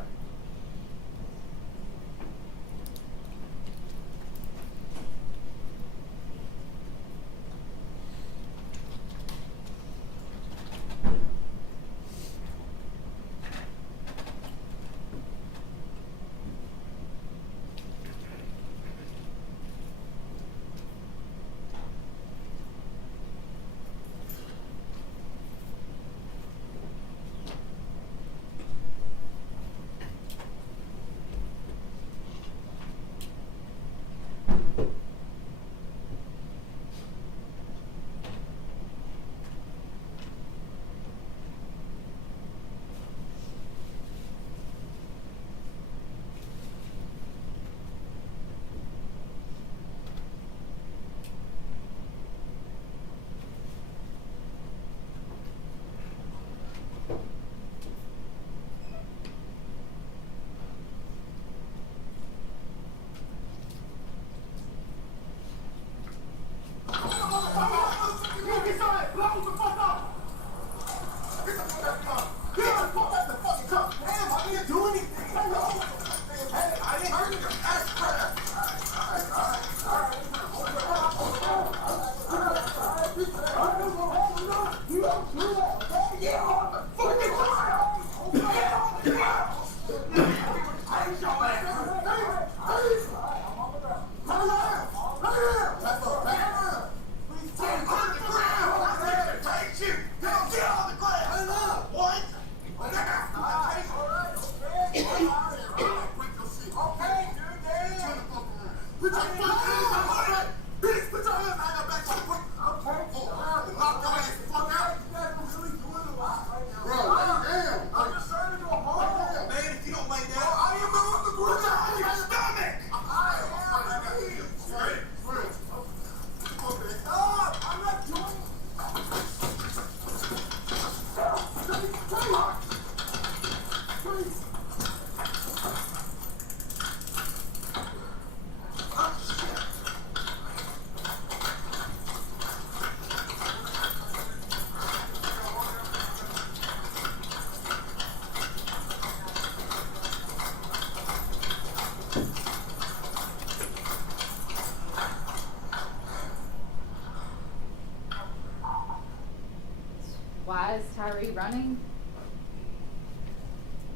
Why is Tyre running?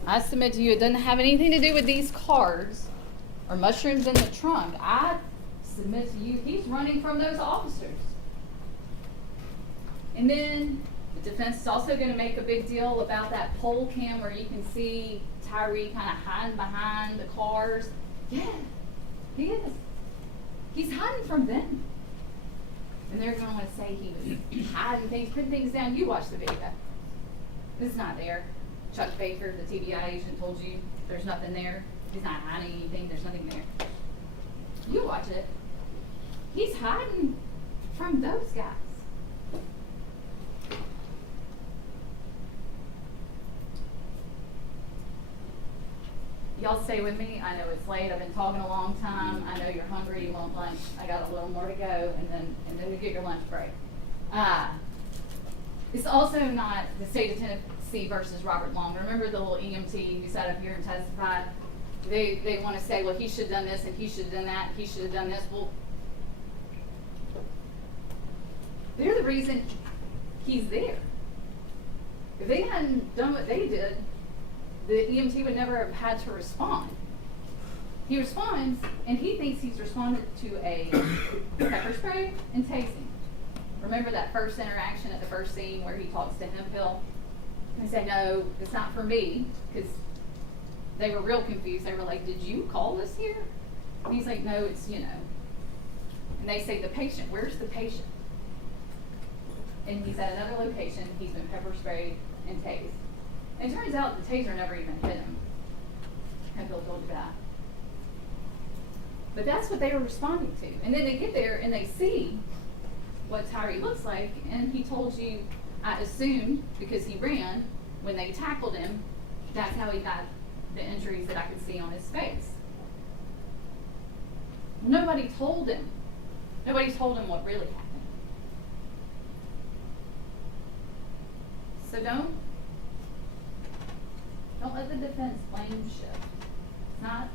I submit to you it doesn't have anything to do with these cards or mushrooms in the trunk. I submit to you he's running from those officers. And then the defense is also going to make a big deal about that pole cam where you can see Tyre kind of hiding behind the cars. Yeah, he is. He's hiding from them. And they're going to want to say he was hiding things, putting things down. You watch the video. It's not there. Chuck Baker, the TBI agent, told you there's nothing there. He's not hiding anything. There's nothing there. You watch it. He's hiding from those guys. Y'all stay with me. I know it's late. I've been talking a long time. I know you're hungry. You want lunch. I got a little more to go, and then we get your lunch break. It's also not the state of Tennessee versus Robert Long. Remember the little EMT who sat up here and testified? They want to say, well, he should have done this and he should have done that. He should have done this. Well, they're the reason he's there. If they hadn't done what they did, the EMT would never have had to respond. He responds, and he thinks he's responded to a pepper spray and tasing. Remember that first interaction at the first scene where he talks to Hemphill? And say, no, it's not for me, because they were real confused. They were like, did you call us here? And he's like, no, it's, And they say, the patient, where's the patient? And he's at another location. He's been pepper sprayed and tased. And it turns out the taser never even hit him. Hemphill told you that. But that's what they were responding to. And then they get there and they see what Tyre looks like, and he told you, I assumed, because he ran, when they tackled him, that's how he got the injuries that I could see on his face. Nobody told him. Nobody told him what really happened. So don't let the defense blame shift. It's not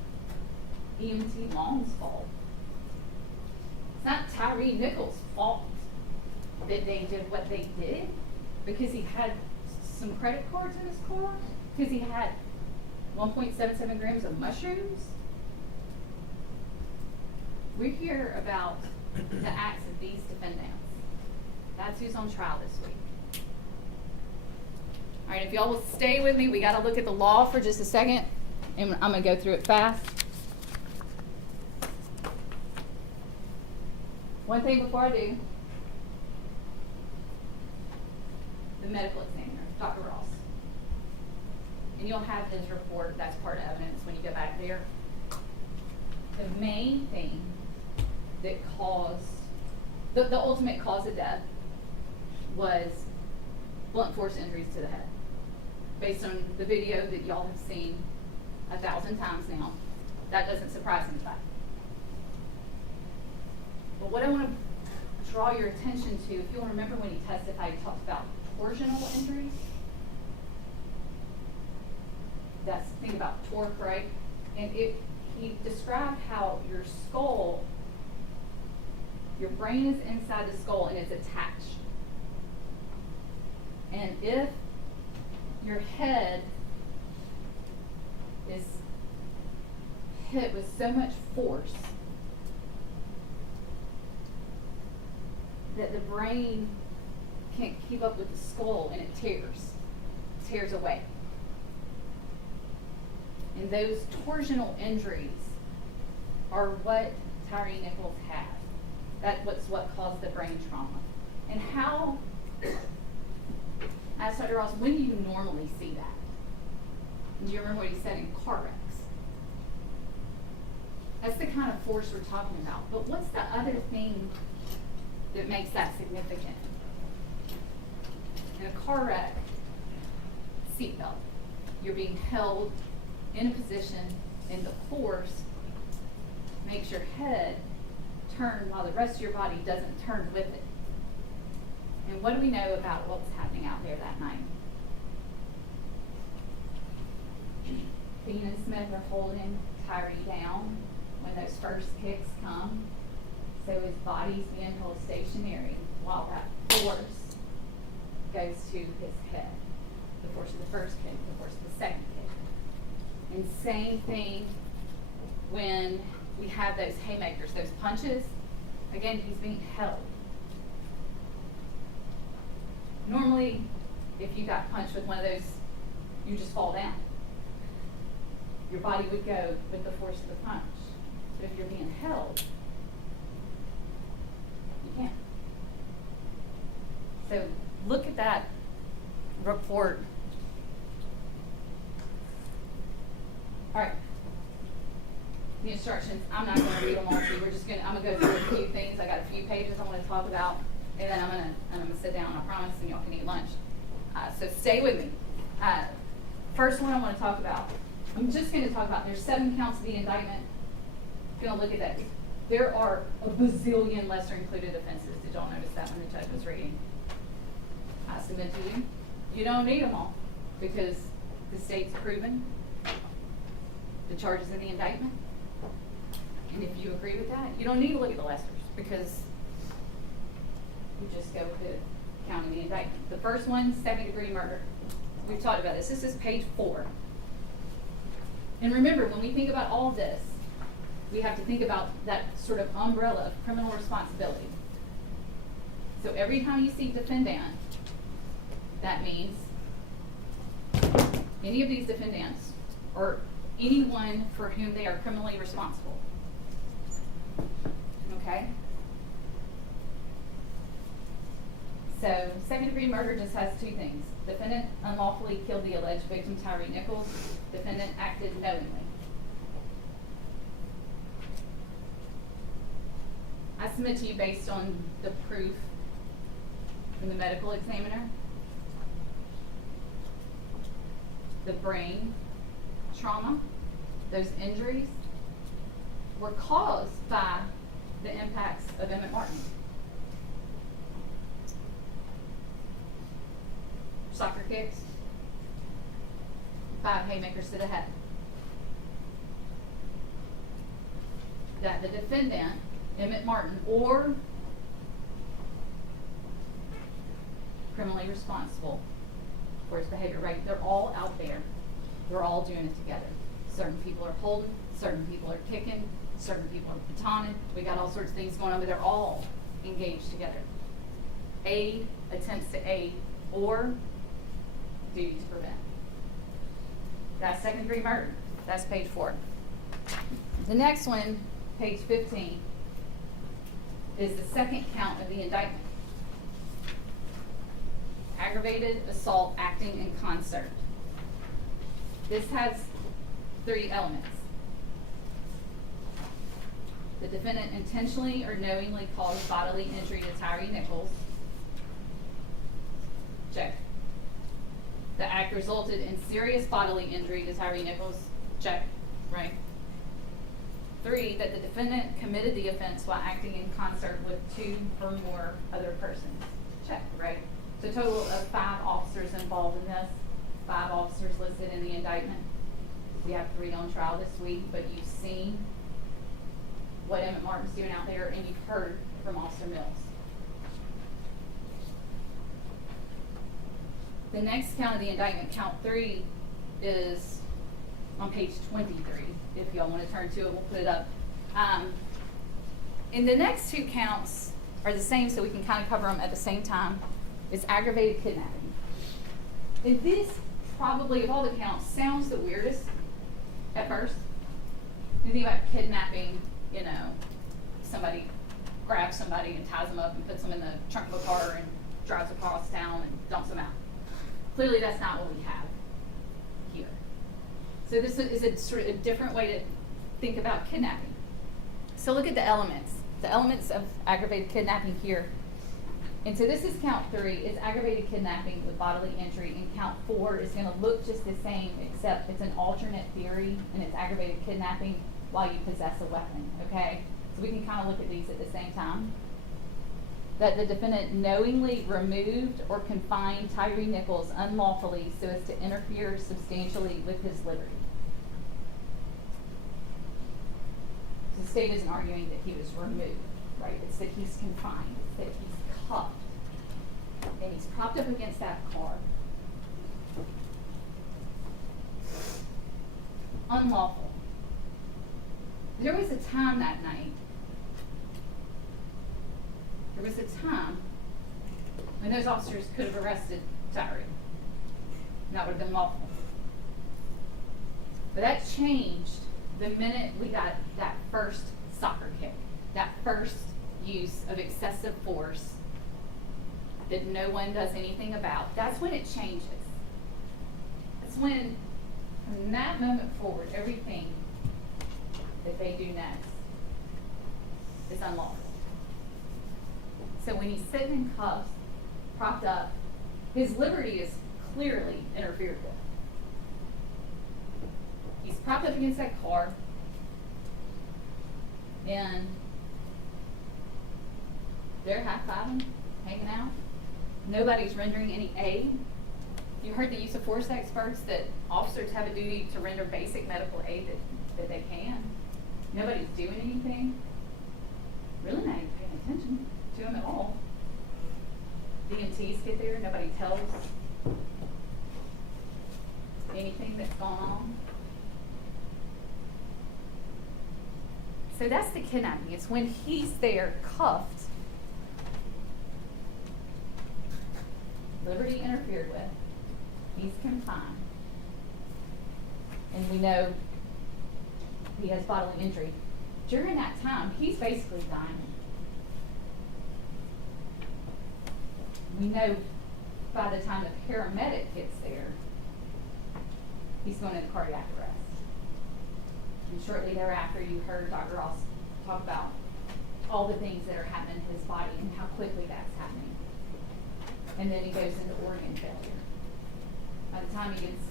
EMT Long's fault. It's not Tyre Nichols' fault that they did what they did, because he had some credit cards in his car, because he had 1.77 grams of mushrooms. We're here about the acts of these defendants. That's who's on trial this week. All right, if y'all will stay with me, we got to look at the law for just a second, and I'm going to go through it fast. One thing before I do, the medical examiner, Dr. Ross. And you'll have his report, that's part of evidence when you go back there. The main thing that caused, the ultimate cause of death was blunt force injuries to the head. Based on the video that y'all have seen 1,000 times now, that doesn't surprise anybody. But what I want to draw your attention to, if you'll remember when he testified, he talked about torsional injuries. That's the thing about torque, right? And he described how your skull, your brain is inside the skull and it's attached. And if your head is hit with so much force that the brain can't keep up with the skull and it tears away. And those torsional injuries are what Tyre Nichols had. That's what caused the brain trauma. And how, I asked Dr. Ross, when do you normally see that? Do you remember what he said in car wrecks? That's the kind of force we're talking about. But what's the other thing that makes that significant? In a car wreck, seatbelt. You're being held in a position, and the force makes your head turn while the rest of your body doesn't turn with it. And what do we know about what was happening out there that night? Bean and Smith are holding Tyre down when those first kicks come. So his body's being held stationary while that force goes to his head. The force of the first kick, the force of the second kick. And same thing when we have those haymakers, those punches. Again, he's being held. Normally, if you got punched with one of those, you just fall down. Your body would go with the force of the punch. But if you're being held, you can't. So look at that report. All right. The instructions, I'm not going to read them all to you. I'm going to go through a few things. I got a few pages I want to talk about, and then I'm going to sit down, I promise, and y'all can eat lunch. So stay with me. First one I want to talk about, I'm just going to talk about, there's 7 counts of the indictment. Going to look at that. There are a bazillion lesser included offenses. Did y'all notice that when the judge was reading? I submit to you, you don't need them all, because the state's proven the charges in the indictment. And if you agree with that, you don't need to look at the lessers, because you just go with the count in the indictment. The first one, 2nd-degree murder. We've talked about this. This is page 4. And remember, when we think about all this, we have to think about that sort of umbrella of criminal responsibility. So every time you see defendant, that means any of these defendants or anyone for whom they are criminally responsible. Okay? So 2nd-degree murder just has 2 things. Defendant unlawfully killed the alleged victim, Tyre Nichols. Defendant acted knowingly. I submit to you, based on the proof from the medical examiner, the brain trauma, those injuries were caused by the impacts of Emmett Martin. Soccer kicks, 5 haymakers to the head. That the defendant, Emmett Martin, or criminally responsible for his behavior, right? They're all out there. They're all doing it together. Certain people are holding, certain people are kicking, certain people are batoning. We got all sorts of things going on, but they're all engaged together. Aid, attempts to aid, or duty to prevent. That's 2nd-degree murder. That's page 4. The next one, page 15, is the 2nd count of the indictment. Aggravated assault acting in concert. This has 3 elements. The defendant intentionally or knowingly caused bodily injury to Tyre Nichols. Check. The act resulted in serious bodily injury to Tyre Nichols. Check. Right. 3, that the defendant committed the offense while acting in concert with 2 or more other persons. Check. Right. So a total of 5 officers involved in this. 5 officers listed in the indictment. We have 3 on trial this week, but you've seen what Emmett Martin's doing out there, and you've heard from Officer Mills. The next count of the indictment, count 3, is on page 23. If y'all want to turn to it, we'll put it up. And the next 2 counts are the same, so we can kind of cover them at the same time. It's aggravated kidnapping. And this probably, of all the counts, sounds the weirdest at first. You think about kidnapping, you know, somebody grabs somebody and ties them up and puts them in the trunk of a car and drives across town and dumps them out. Clearly that's not what we have here. So this is a sort of a different way to think about kidnapping. So look at the elements of aggravated kidnapping here. And so this is count 3, it's aggravated kidnapping with bodily injury, and count 4 is going to look just the same, except it's an alternate theory, and it's aggravated kidnapping while you possess a weapon, okay? So we can kind of look at these at the same time. That the defendant knowingly removed or confined Tyre Nichols unlawfully so as to interfere substantially with his liberty. So the state isn't arguing that he was removed, right? It's that he's confined, it's that he's cuffed. And he's propped up up against that car. Unlawful. There was a time that night, there was a time when those officers could have arrested Tyre. And that would have been lawful. But that changed the minute we got that first soccer kick, that first use of excessive force that no one does anything about. That's when it changes. That's when, from that moment forward, everything that they do next is unlawful. So when he's sitting in cuffs, propped up, his liberty is clearly interfered with. He's propped up against that car, and they're high-fiving, hanging out. Nobody's rendering any aid. You heard the use of force experts that officers have a duty to render basic medical aid that they can. Nobody's doing anything. Really not even paying attention to them at all. EMTs get there, nobody tells anything that's going on. So that's the kidnapping. It's when he's there cuffed, liberty interfered with, he's confined, and we know he has bodily injury. During that time, he's basically dying. We know by the time the paramedic gets there, he's going into cardiac arrest. And shortly thereafter, you heard Dr. Ross talk about all the things that are happening to his body and how quickly that's happening. And then he goes into organ failure. By the time he gets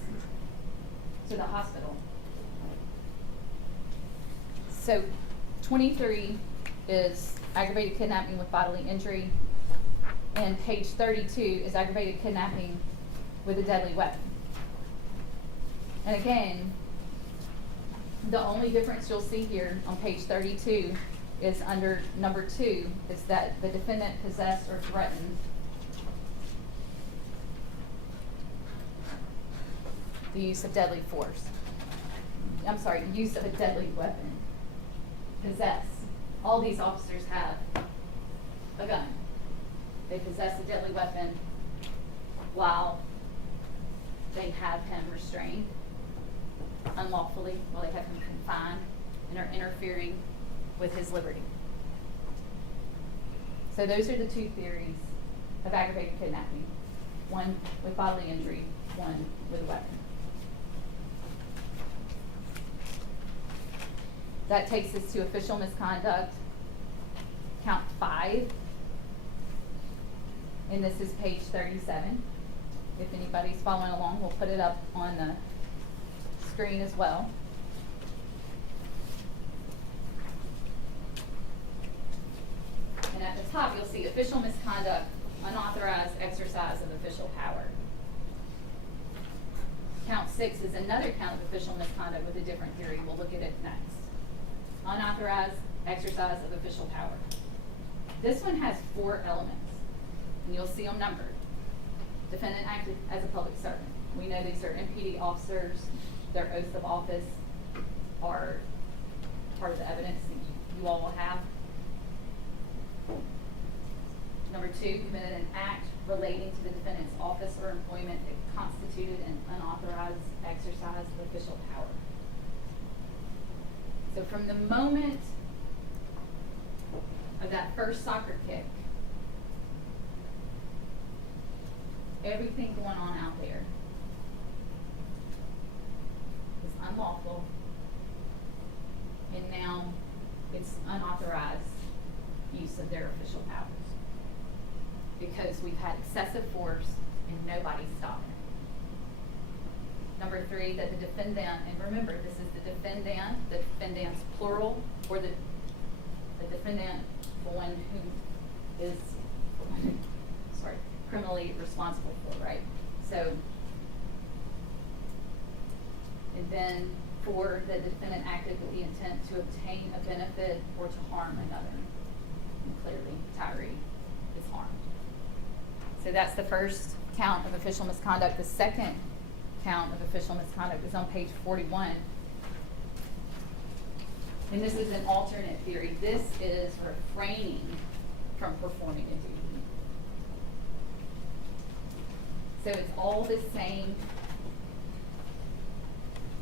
to the hospital. So 23 is aggravated kidnapping with bodily injury, and page 32 is aggravated kidnapping with a deadly weapon. And again, the only difference you'll see here on page 32 is under number 2, is that the defendant possessed or threatened the use of deadly force. I'm sorry, use of a deadly weapon. Possess. All these officers have a gun. They possess a deadly weapon while they have him restrained unlawfully, while they have him confined and are interfering with his liberty. So those are the two theories of aggravated kidnapping. One with bodily injury, one with a weapon. That takes us to official misconduct, count 5. And this is page 37. If anybody's following along, we'll put it up on the screen as well. And at the top, you'll see official misconduct, unauthorized exercise of official power. Count 6 is another count of official misconduct with a different theory. We'll look at it next. Unauthorized exercise of official power. This one has 4 elements, and you'll see them numbered. Defendant acted as a public servant. We know these are MPD officers. Their oaths of office are part of the evidence that you all will have. Number 2, committed an act relating to the defendant's office or employment that constituted an unauthorized exercise of official power. So from the moment of that first soccer kick, everything going on out there is unlawful, and now it's unauthorized use of their official powers because we've had excessive force and nobody's stopping it. Number 3, that the defendant, and remember, this is the defendants plural, or the defendant, the one who is, criminally responsible for, right? So, and then 4, that the defendant acted with the intent to obtain a benefit or to harm another. And clearly, Tyre is harmed. So that's the first count of official misconduct. The second count of official misconduct is on page 41. And this is an alternate theory. This is refraining from performing a duty. So it's all the same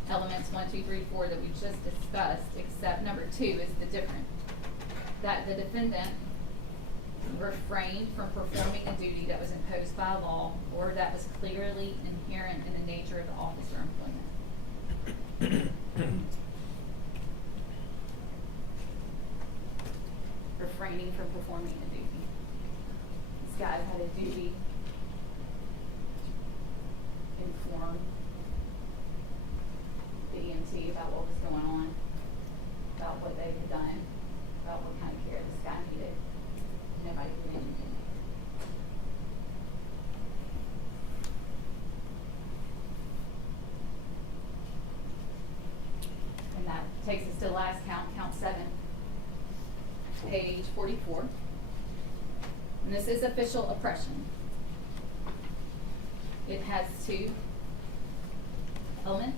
elements, 1, 2, 3, 4 that we just discussed, except number 2 is the different. That the defendant refrained from performing a duty that was imposed by law or that was clearly inherent in the nature of the office or employment. Refraining from performing a duty. This guy had a duty inform the EMT about what was going on, about what they had done, about what kind of care this guy needed. Nobody did anything. And that takes us to the last count, count 7, page 44. And this is official oppression. It has 2 elements.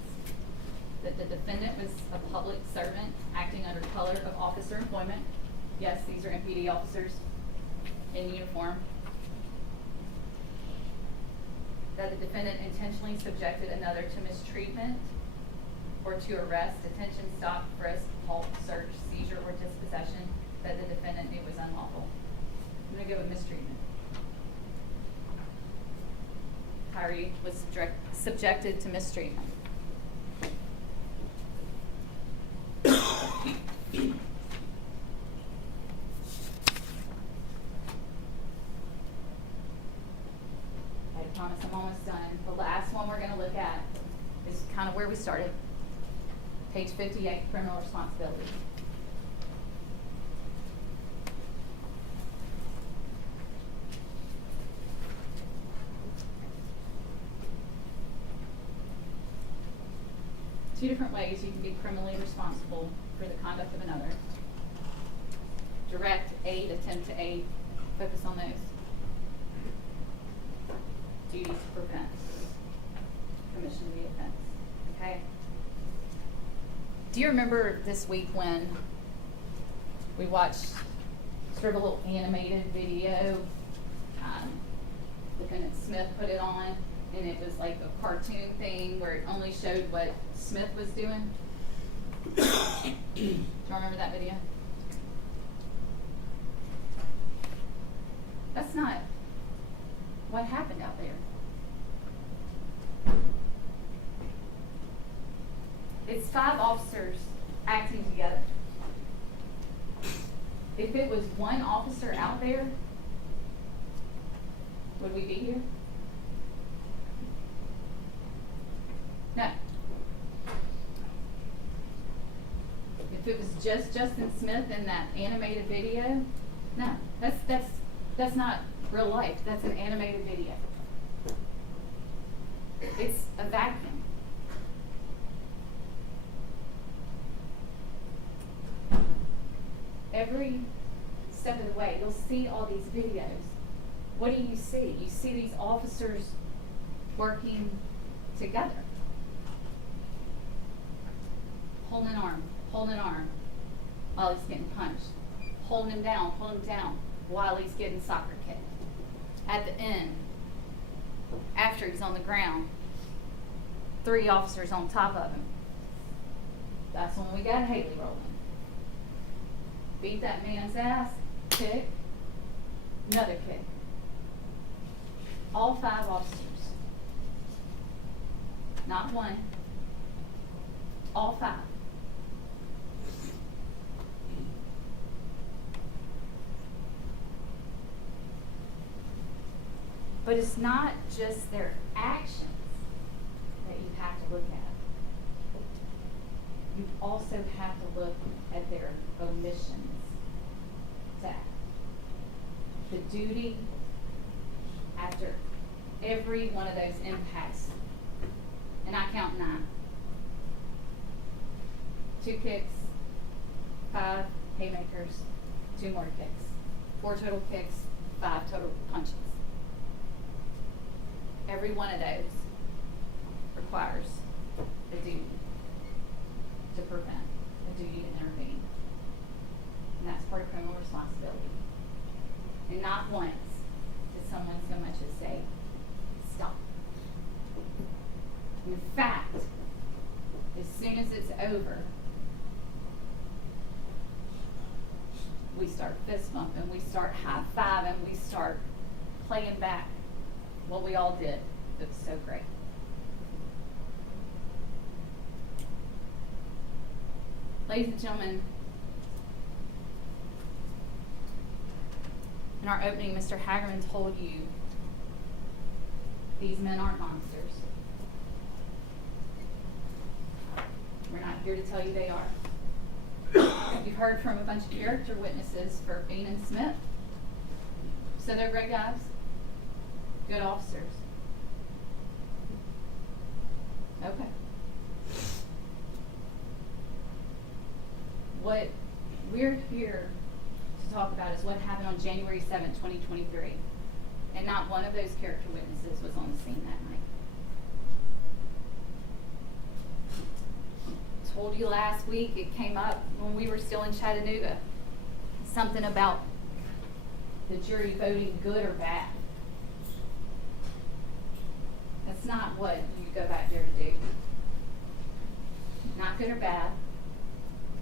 That the defendant was a public servant acting under color of office or employment. Yes, these are MPD officers in uniform. That the defendant intentionally subjected another to mistreatment or to arrest, detention, stop, frisk, halt, search, seizure, or dispossession that the defendant knew was unlawful. I'm going to go with mistreatment. Tyre was subjected to mistreatment. I promise I'm almost done. The last one we're going to look at is kind of where we started. Page 58, criminal responsibility. Two different ways you can be criminally responsible for the conduct of another. Direct aid, attempt to aid, focus on those. Duty to prevent, commission of the offense. Okay? Do you remember this week when we watched sort of a little animated video? Lieutenant Smith put it on, and it was like a cartoon thing where it only showed what Smith was doing. Do you remember that video? That's not what happened out there. It's 5 officers acting together. If it was one officer out there, would we be here? No. If it was just Justin Smith in that animated video, no. That's not real life. That's an animated video. It's a vacuum. Every step of the way, you'll see all these videos. What do you see? You see these officers working together. Holding an arm while he's getting punched. Holding him down while he's getting soccer kicked. At the end, after he's on the ground, 3 officers on top of him. That's when we got Headley rolling. Beat that man's ass, kick, another kick. All 5 officers. Not one. All 5. But it's not just their actions that you have to look at. You also have to look at their omissions to act. The duty after every one of those impacts, and I count 9. 2 kicks, 5 haymakers, 2 more kicks. 4 total kicks, 5 total punches. Every one of those requires a duty to prevent, a duty to intervene. And that's part of criminal responsibility. And not once did someone so much as say, stop. In fact, as soon as it's over, we start fist bumping, we start high-fiving, we start playing back what we all did. It was so great. Ladies and gentlemen, in our opening, Mr. Hagerman told you these men aren't monsters. We're not here to tell you they are. You've heard from a bunch of character witnesses for Bean and Smith. So they're great guys, good officers. Okay. What we're here to talk about is what happened on January 7th, 2023. And not one of those character witnesses was on the scene that night. Told you last week, it came up when we were still in Chattanooga. Something about the jury voting good or bad. That's not what you go back there to do. Not good or bad,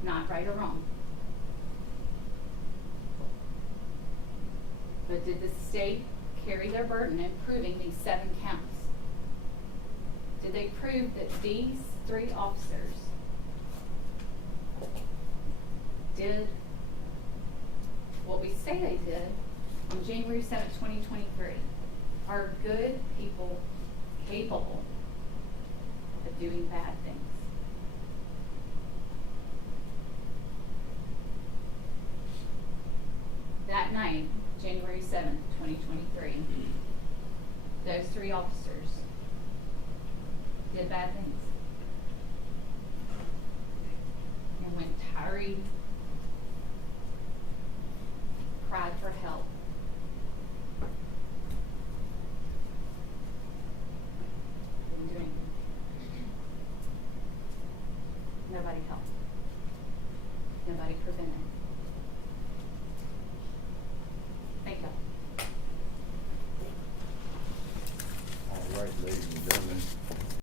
not right or wrong. But did the state carry their burden in proving these 7 counts? Did they prove that these 3 officers did what we say they did on January 7th, 2023? Are good people capable of doing bad things? That night, January 7th, 2023, those 3 officers did bad things. And when Tyre cried for help, didn't do anything. Nobody helped. Nobody prevented. Thank you. All right, ladies and gentlemen.